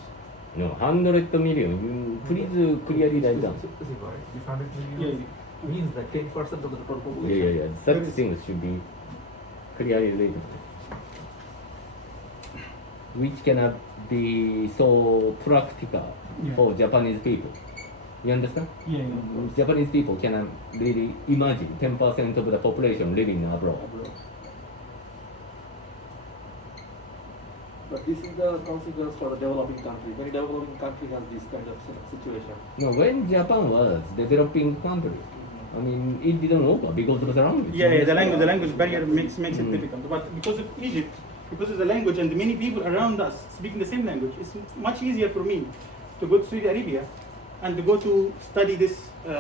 No, 100 million. Please clearly write down. This 100 Yeah, million means that 10% of the total population. Yeah. Such things should be clearly written. Which cannot be so practical Yeah. for Japanese people. You understand? Yeah. Japanese people cannot really imagine 10% of the population living abroad. But this is the consequence for a developing country. Many developing country has this kind of situation. No, when Japan was developing country, I mean, it didn't work because of the language. Yeah, the language barrier makes it difficult. But because of Egypt, because of the language and many people around us speaking the same language, it's much easier for me to go to Saudi Arabia and to go to study this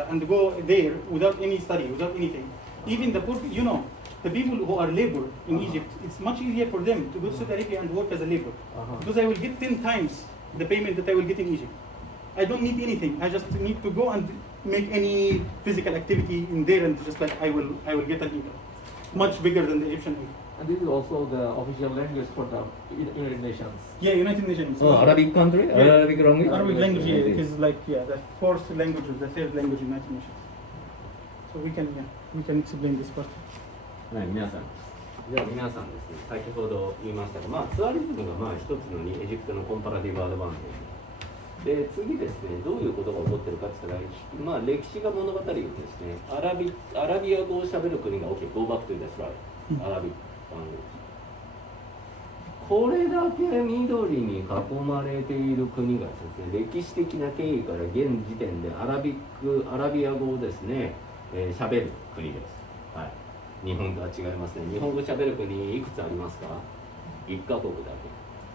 and to go there without any study, without anything. Even the poor, the people who are labor in Egypt, it's much easier for them to go to Saudi Arabia and work as a labor because I will get 10 times the payment that I will get in Egypt. I don't need anything. I just need to go and make any physical activity in there, and just like I will get an income much bigger than the Egyptian income. And this is also the official language for the United Nations. Yeah, United Nations. Oh, Arabic country? Yeah. Arabic language? Arabic language, yeah, Okay. it is like the fourth language or the third language in United Nations. So we can explain this part. はい、皆さん。じゃあ皆さんですね、先ほど言いましたが、ツアリズムが一つのにエジプトのコンパラティブアドバンテージ。で、次ですね、どういうことが起こってるかって言ったら、歴史が物語るですね、アラビア語を喋る国が OK、go back to the slide、アラビックlanguage。これだけ緑に囲まれている国がですね、歴史的な経緯から現時点でアラビア語をですね、喋る国です。はい。日本とは違いますね。日本語喋る国いくつありますか？1カ国だけ。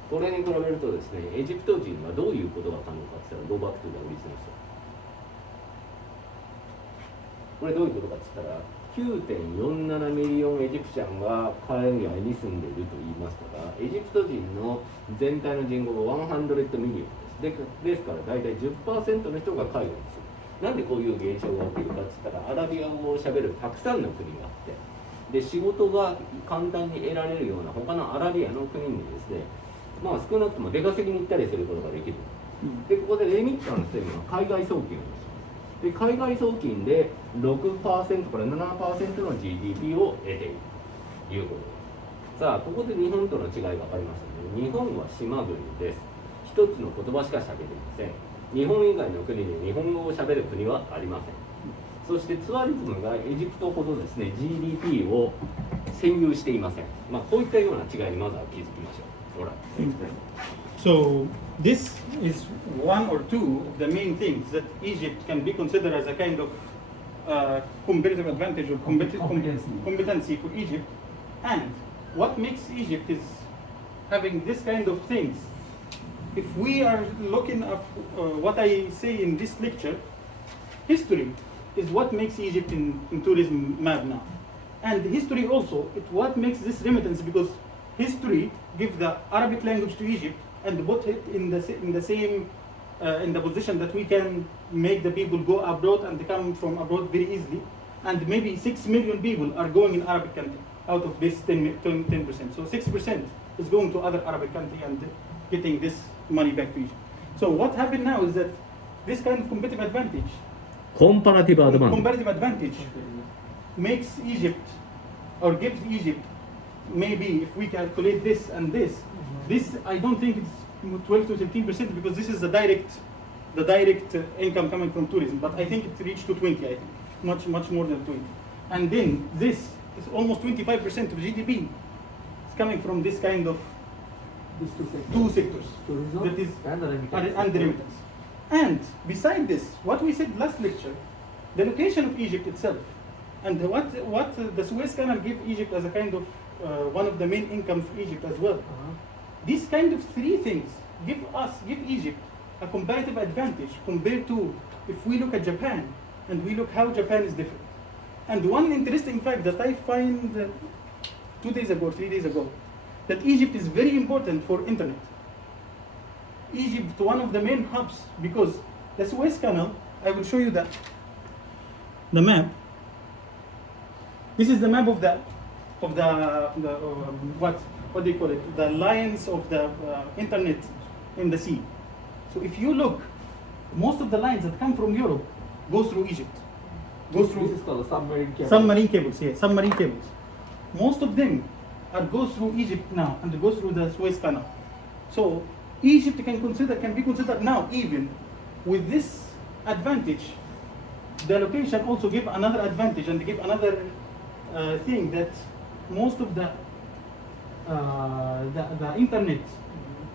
これに比べるとですね、エジプト人はどういうことが可能かって言ったら、Go back to the original story。これどういうことかって言ったら、9.47 ミリオンエジプシャンが海外に住んでいると言いましたが、エジプト人の全体の人口が100ミリオンです。ですから大体 10% の人が海外に住む。なんでこういう現象が起きるかって言ったら、アラビア語をしゃべるたくさんの国があって、で仕事が簡単に得られるような他のアラビアの国にですね、少なくとも出稼ぎに行ったりすることができる。でここでレミッタンスというのは海外送金をします。で海外送金で 6% から 7% の GDP を得ているということです。さあここで日本との違いが分かりましたね。日本は島国です。一つの言葉しか喋れません。日本以外の国に日本語を喋る国はありません。そしてツアリズムがエジプトほどですね GDP を占有していません。こういったような違いにまずは気づきましょう。ほら、So this is one or two of the main things that Egypt can be considered as a kind of competitive advantage or competency for Egypt. And what makes Egypt is having this kind of things. If we are looking at what I say in this lecture, history is what makes Egypt in tourism map now. And history also, it's what makes this remittance, because history gives the Arabic language to Egypt and put it in the same in the position that we can make the people go abroad and come from abroad very easily. And maybe 6 million people are going in Arabic country out of this 10%. So 6% is going to other Arabic country and getting this money back to Egypt. So what happened now is that this kind of competitive advantage, コンパラティブアドバンテージ。 comparative advantage makes Egypt or gives Egypt, maybe if we calculate this and this, this I don't think it's 12 to 13% because this is the direct income coming from tourism, but I think it reached to 20, I think, much more than 20. And then this is almost 25% of GDP. It's coming from this kind of These two sectors. tourism That is and the remittance. and the remittance. And beside this, what we said last lecture, the location of Egypt itself, and what the Suez Canal gave Egypt as a kind of one of the main income for Egypt as well. These kind of three things give Egypt a comparative advantage compared to if we look at Japan and we look how Japan is different. And one interesting fact that I find 2 days ago, 3 days ago, that Egypt is very important for internet. Egypt, one of the main hubs, because the Suez Canal, I will show you the map. This is the map of the what do you call it? The lines of the internet in the sea. So if you look, most of the lines that come from Europe go through Egypt. Go This through is called a submarine cable. submarine cables. Yeah, submarine cables. Most of them go through Egypt now and go through the Suez Canal. So Egypt can be considered now, even with this advantage. The location also give another advantage and give another thing that most of the the internet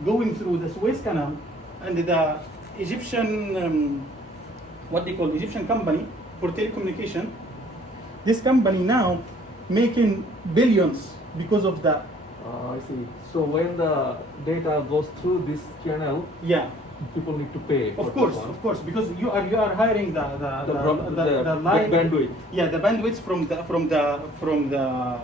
going through the Suez Canal, and the Egyptian what they call Egyptian company for telecommunication. This company now making billions because of the I see. So when the data goes through this channel, yeah. people need to pay. for Of course, this one. of course, because you are hiring the line, bandwidth. yeah, the bandwidth from the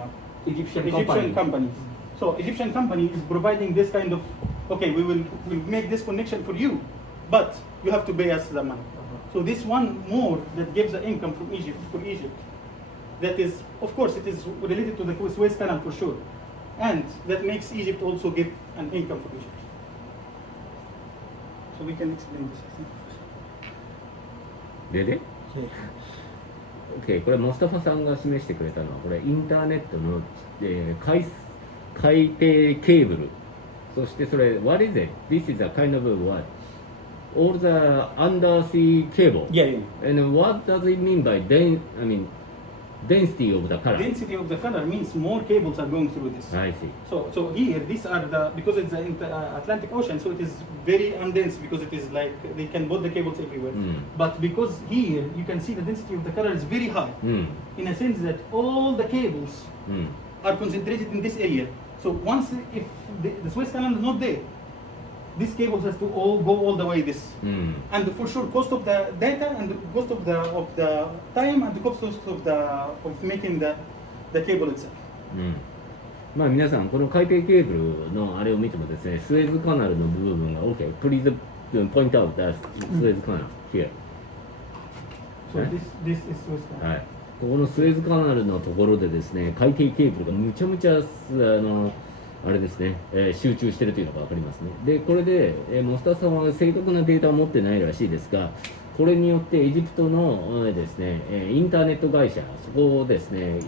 Egyptian Egyptian company. companies. So Egyptian company is providing this kind of, okay, we'll make this connection for you, but you have to pay us the money. So this one more that gives the income from Egypt for Egypt. That is, of course, it is related to the Suez Canal for sure, and that makes Egypt also give an income for Egypt. So we can explain this, I think. で OK これモスタファさんが示してくれたのはこれインターネットの、海底ケーブルそしてそれ What is it? This is a kind of what? All the undersea cable Yeah, yeah. and what does it mean by density of the current? Density of the color means more cables are going through this. I see. So here, these are because it's the Atlantic Ocean, so it is very undense because it is like they can put the cables everywhere. But because here you can see the density of the color is very high, in a sense that all the cables are concentrated in this area. So once if the Suez Canal is not there, these cables has to all go all the way this. And for sure, cost of the data and the cost of the time and the cost of making the cable itself. まあ皆さんこの海底ケーブルのあれを見てもですねスエズカナルの部分が OK please point out the スエズカナル here So this is Suez Canal. はいここのスエズカナルのところでですね海底ケーブルがむちゃむちゃあれですね、集中しているというのが分かりますね。で、これで、モスタさんは正確なデータを持ってないらしいですが、これによってエジプトの、ですね、インターネット会社、そこをですね、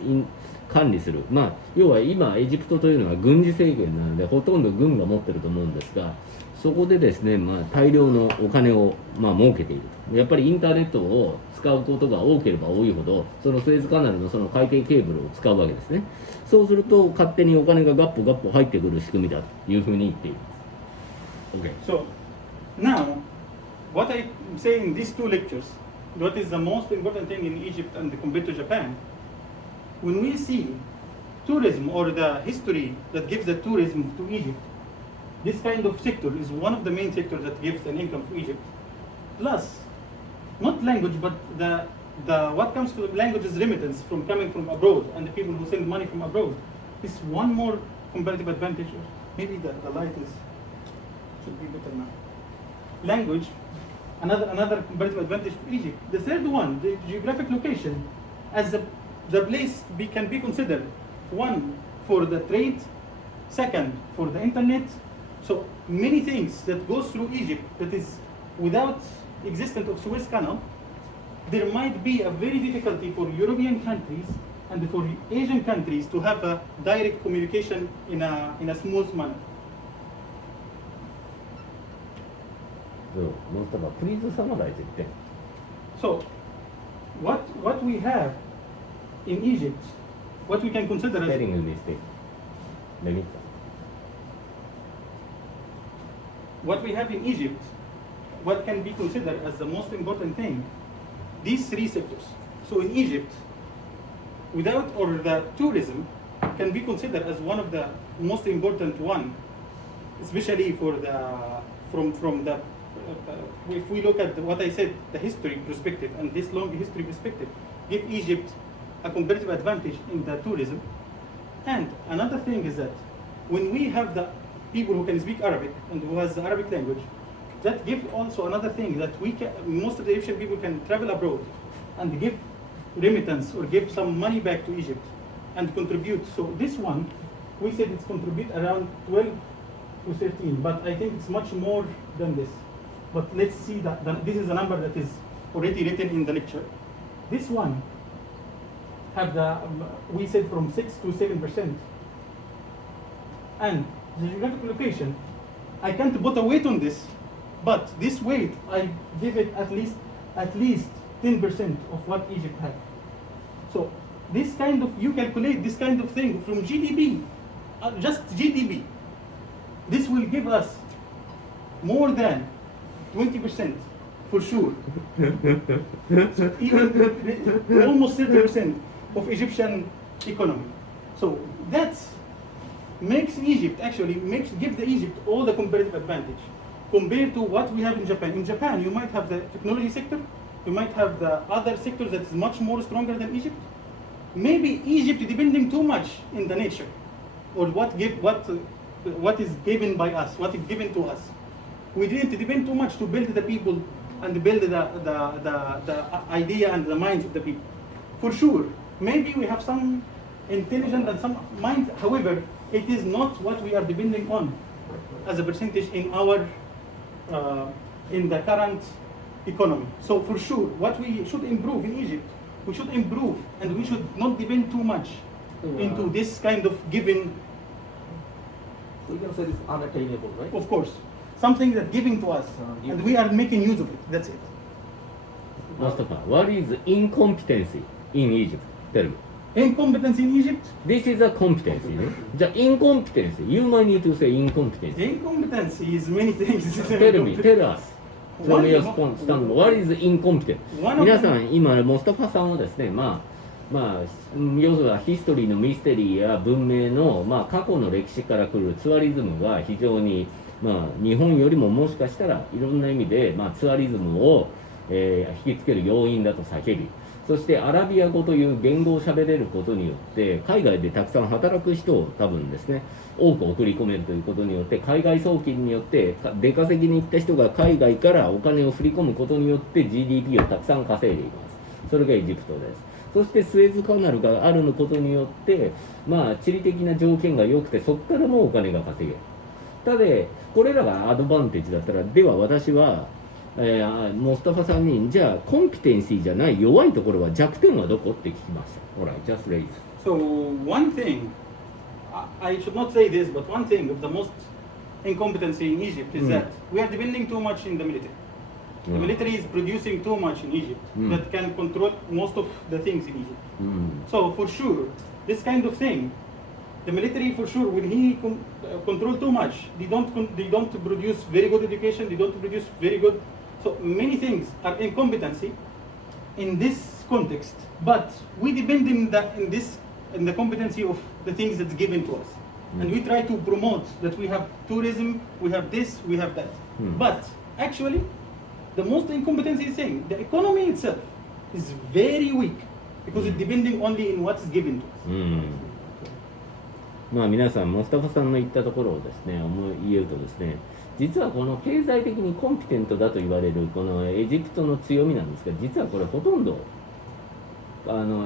管理する、まあ、要は今、エジプトというのは軍事政権なので、ほとんど軍が持ってると思うんですが、そこでですね、まあ、大量のお金を、まあ、儲けていると。やっぱりインターネットを使うことが多ければ多いほど、そのスエズカナルのその海底ケーブルを使うわけですね。そうすると、勝手にお金がガッポガッポ入ってくる仕組みだというふうに言っている。OK。So now, what I say in these two lectures, what is the most important thing in Egypt and compared to Japan, when we see tourism or the history that gives the tourism to Egypt, this kind of sector is one of the main sectors that gives an income to Egypt. Plus, not language, but the what comes to the language is remittance from coming from abroad and the people who send money from abroad. This is one more comparative advantage. Maybe the light should be better now. Language, another comparative advantage for Egypt. The third one, the geographic location, as the place can be considered one for the trade, second for the internet. So many things that goes through Egypt that is without existence of Suez Canal, there might be a very difficulty for European countries and for Asian countries to have a direct communication in a smooth manner. そうモスタファ、プリーズサマライズって。 So what we have in Egypt, what we can consider as Spelling mistake. Let me what we have in Egypt, what can be considered as the most important thing, these three sectors. So in Egypt, without or the tourism can be considered as one of the most important one, especially for the from the if we look at what I said, the history perspective and this long history perspective, give Egypt a competitive advantage in the tourism. And another thing is that when we have the people who can speak Arabic and who has the Arabic language, that gives also another thing that most of the Egyptian people can travel abroad and give remittance or give some money back to Egypt and contribute. So this one, we said it's contribute around 12 to 13, but I think it's much more than this. But let's see that this is a number that is already written in the lecture. This one have we said from 6 to 7%. And the geographic location, I can't put a weight on this, but this weight, I give it at least 10% of what Egypt has. So this kind of, you calculate this kind of thing from GDP, just GDP. This will give us more than 20% for sure. So even almost 30% of Egyptian economy. So that makes Egypt gives the Egypt all the comparative advantage compared to what we have in Japan. In Japan, you might have the technology sector, you might have the other sector that is much more stronger than Egypt. Maybe Egypt depending too much in the nature, or what is given by us, what is given to us. We didn't depend too much to build the people and build the idea and the minds of the people. For sure, maybe we have some intelligence and some mind. However, it is not what we are depending on as a percentage in our in the current economy. So for sure, what we should improve in Egypt, we should improve, and we should not depend too much into this kind of given. We can say it's unattainable, right? Of course, something that's given to us, and we are making use of it. That's it. Mustafa, what is incompetency in Egypt? Tell me. Incompetence in Egypt. This is a competency,ね?じゃあ incompetency. You might need to say incompetency. Incompetency is many things. Tell me, tell us. From your stand, what is incompetent? 皆さん、今、モスタファさんはですね、要するにヒストリーのミステリーや文明の、過去の歴史から来るツアリズムが非常に、日本よりももしかしたらいろんな意味で、ツアリズムを、引きつける要因だと叫び、そしてアラビア語という言語を喋れることによって海外でたくさん働く人を多分ですね多く送り込めるということによって海外送金によって出稼ぎに行った人が海外からお金を振り込むことによって GDP をたくさん稼いでいます。それがエジプトです。そしてスエズカナルがあることによって地理的な条件が良くてそこからもお金が稼げる。ただこれらがアドバンテージだったらでは私はモスタファさんにじゃあコンピテンシーじゃない弱いところは弱点はどこって聞きました。Alright, just raise. So one thing, I should not say this, but one thing of the most incompetency in Egypt is that we are depending too much in the military. The military is producing too much in Egypt that can control most of the things in Egypt. So for sure, this kind of thing, the military for sure, when he control too much, they don't produce very good education, they don't produce very good. So many things are incompetency in this context, but we depend in the competency of the things that's given to us, and we try to promote that we have tourism, we have this, we have that. But actually, the most incompetency thing, the economy itself is very weak because it's depending only in what's given to us. 皆さんモスタファさんの言ったところをですね言うとですね実はこの経済的にコンピテントだと言われるこのエジプトの強みなんですが実はこれほとんど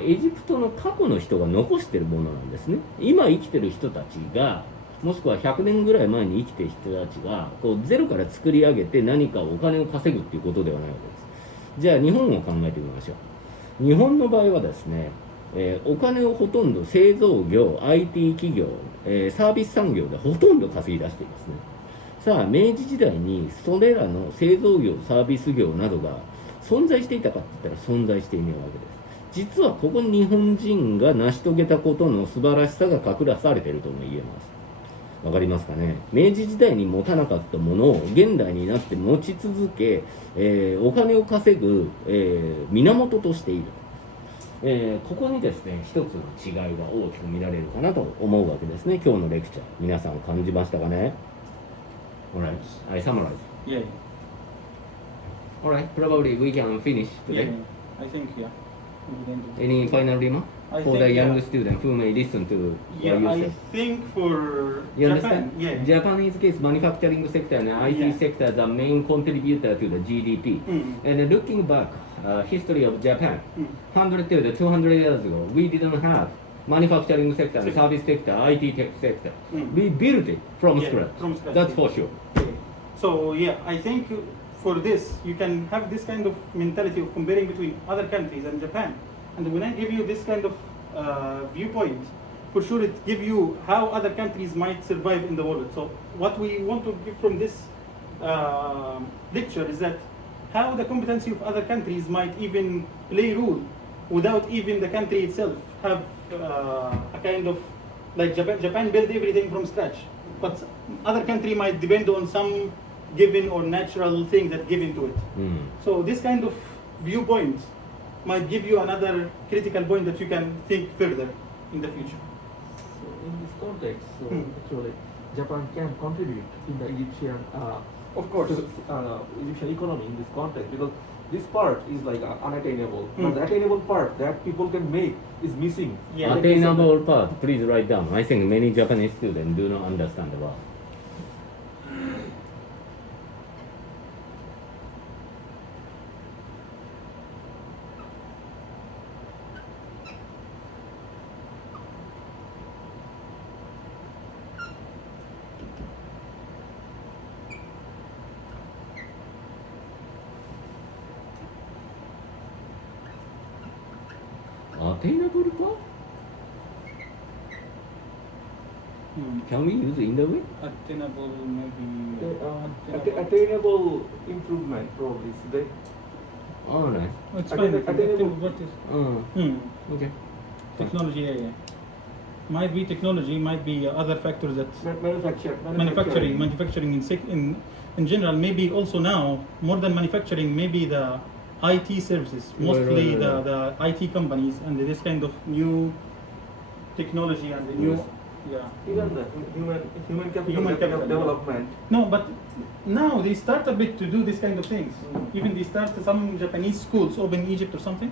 エジプトの過去の人が残しているものなんですね。今生きてる人たちがもしくは100年ぐらい前に生きてる人たちがこうゼロから作り上げて何かお金を稼ぐっていうことではないわけです。じゃあ日本を考えてみましょう。日本の場合はですねお金をほとんど製造業、IT 企業、サービス産業でほとんど稼ぎ出していますね。さあ、明治時代にそれらの製造業、サービス業などが存在していたかって言ったら存在していないわけです。実はここに日本人が成し遂げたことの素晴らしさが隠されているとも言えます。わかりますかね。明治時代に持たなかったものを現代になって持ち続け、お金を稼ぐ、源としている。ここにですね一つの違いが大きく見られるかなと思うわけですね。今日のレクチャー皆さん感じましたかね。 Alright, I summarize. Yeah. Alright, probably we can finish Yeah. today. I think we can do. Any final remark I for think, the young yeah. student who may listen to Yeah, what you I said? think for You Japan, understand? yeah. Japanese case, manufacturing sector and IT Yeah. sector are the main contributor to the GDP. And looking back, history of Japan, 100 to 200 years ago, we didn't have manufacturing sector, and service sector, IT tech sector. We built it from Yeah, scratch. from scratch, That's yeah. for sure. So yeah, I think for this you can have this kind of mentality of comparing between other countries and Japan. And when I give you this kind of viewpoint, for sure it give you how other countries might survive in the world. So what we want to give from this lecture is that how the competency of other countries might even play role without even the country itself have a kind of Like Japan built everything from scratch, but other country might depend on some given or natural thing that given to it. So this kind of viewpoint might give you another critical point that you can think further in the future. So in this context, so Hmm. actually Japan can contribute in the Egyptian, Of course. Egyptian economy in this context, because this part is like unattainable. Hmm. But the attainable part that people can make is missing. Yeah. Attainable part, please write down. I think many Japanese students do not understand about. Attainable part? Can we use in the way? Attainable, maybe. Attainable improvement probably. So they, Alright. It's Attain- fine. attainable. What is? Uh, okay. Technology, yeah. Might be technology, might be other factors that manufacturing in general. Maybe also now more than manufacturing, maybe the IT services, mostly Right. the IT companies and this kind of new technology and the new. Yes. Yeah. Even the human capital Human capital. development. No, but now they start a bit to do this kind of things. Even they start some Japanese schools open in Egypt or something.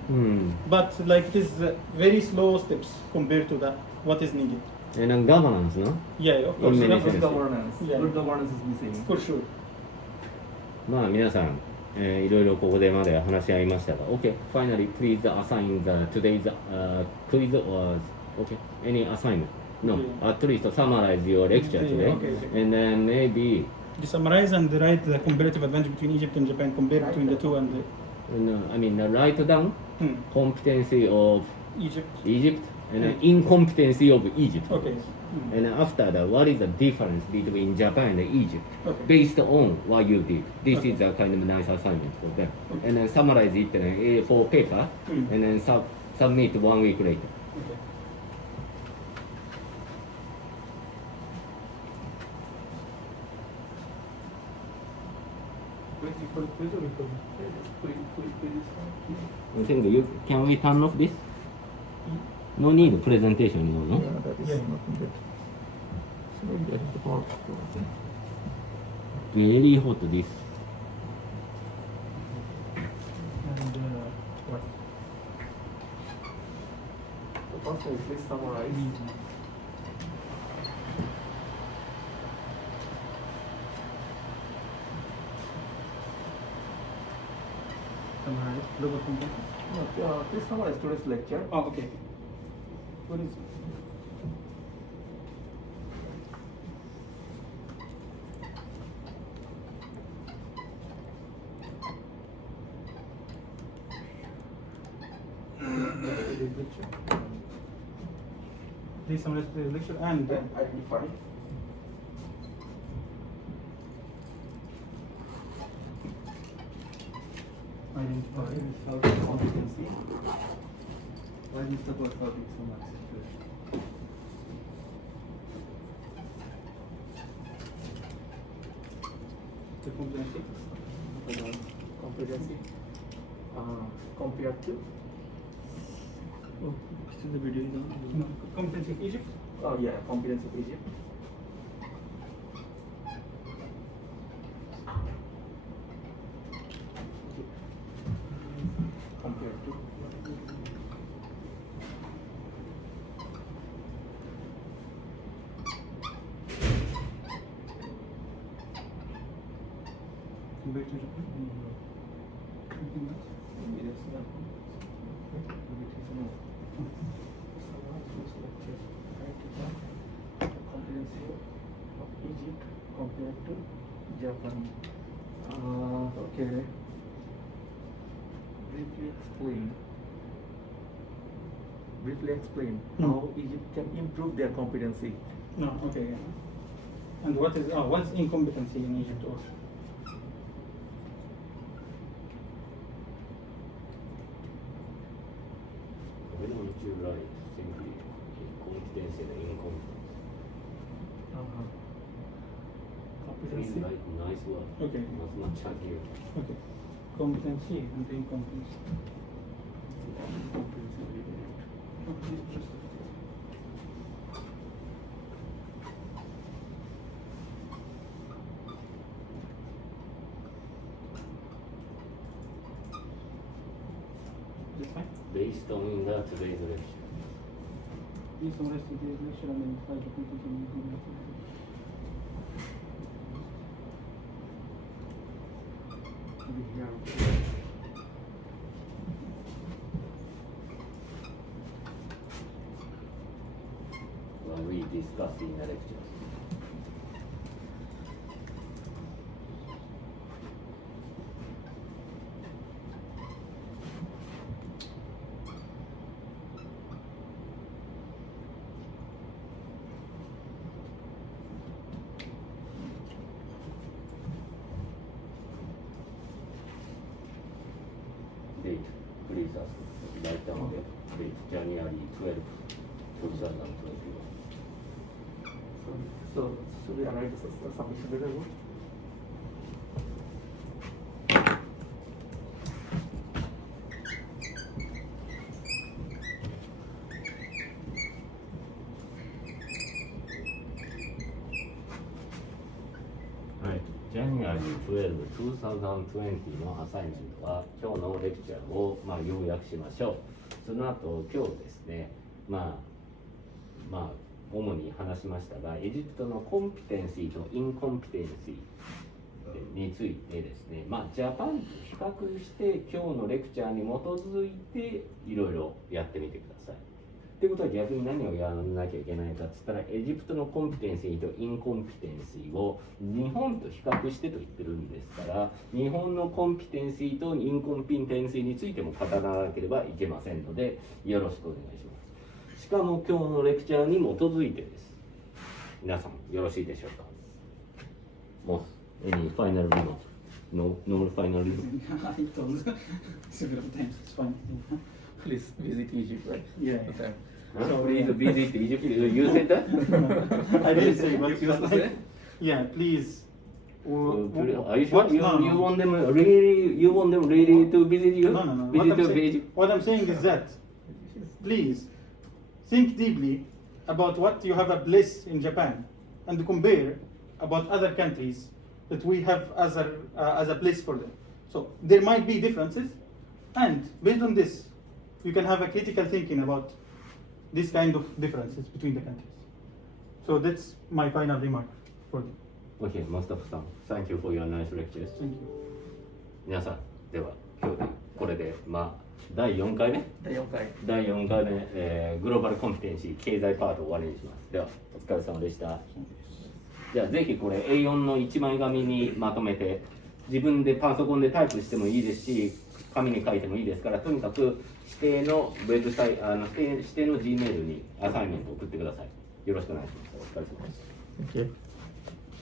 But like it is very slow steps compared to what is needed. And then governance, no? Yeah, of course. In many That was senses. Good governance. Yeah. Good governance is missing. for sure. まあ皆さん、いろいろここでまで話し合いましたが、OK, finally please assign the today's quiz or OK, any assignment? No, Yeah. at least summarize your lecture Yeah, today, okay. and then maybe To summarize and write the comparative advantage between Egypt and Japan, compare between the two and write down competency of Egypt. Egypt and incompetency of Egypt. Okay. And after that, what is the difference between Japan and Egypt Okay. based on what you did? This Okay. is a kind of nice assignment for them. Okay. And then summarize it in a A4 paper Mm. and then submit 1 week later. Okay. I think can we turn off this? No need presentation, no? That is Yeah. not needed. So maybe that is the part. Very hot this. And what? The first one is please summarize. Summarize. Global competence. No, please summarize today's lecture. Oh, okay. What is? Today's lecture. Please summarize the lecture and Identify. identify. Competency. Why is the word topic so much? The competency. Competency. Compared to. Oh, still the video is on. No, competency of Egypt. Oh yeah, competence of Egypt. Compared to. Compared to Japan. Anything else? Maybe that's not. Maybe it is no. Competency of Egypt compared to Japan. Okay. Briefly explain how Egypt can improve their competency. No, okay. Yeah. And what's incompetency in Egypt or? Why don't you write simply competency and incompetence. Please Competency. write nice word. Okay. As much as you. Okay. Competency and incompetency. That's fine. Based on the today's lecture. Based on rest of the lecture, I mean, try to complete it. When we discuss in the lectures. Date, please ask. Write down the date, January 12, 2021. So should we write the submission letter?はい、January 12, 2020のアサイメントは今日のレクチャーを要約しましょう。その後今日ですね、主に話しましたが、エジプトのコンピテンシーとインコンピテンシーについてですね、ジャパンと比較して今日のレクチャーに基づいていろいろやってみてください。ということは逆に何をやらなきゃいけないかって言ったら、エジプトのコンピテンシーとインコンピテンシーを日本と比較してと言ってるんですから、日本のコンピテンシーとインコンピテンシーについても語らなければいけませんので、よろしくお願いします。しかも今日のレクチャーに基づいてです。皆さんよろしいでしょうか。もう any final remark? No final remark? I told several times, it's fine. Please visit Egypt, right? Yeah. Okay. So please visit Egypt. You said that? I didn't say, but You want to say? yeah, please. Are you sure What? you No. want them really to visit you? No, no, no. Visit What I'm saying is that, please, think deeply about what you have a bliss in Japan and compare about other countries that we have as a bliss for them. So there might be differences, and based on this, you can have a critical thinking about this kind of differences between the countries. So that's my final remark for them. Okay, Mustafa-san, thank you for your nice lectures. Thank you. 皆さん、では今日でこれで第4回目第4回。第4回目、グローバルコンピテンシー経済パートを終わりにします。ではお疲れ様でした。じゃあぜひこれ A4 の1枚紙にまとめて自分でパソコンでタイプしてもいいですし紙に書いてもいいですから、とにかく指定のウェブサイト指定の G メールにアサイメントを送ってください。よろしくお願いします。お疲れ様です。Thank you.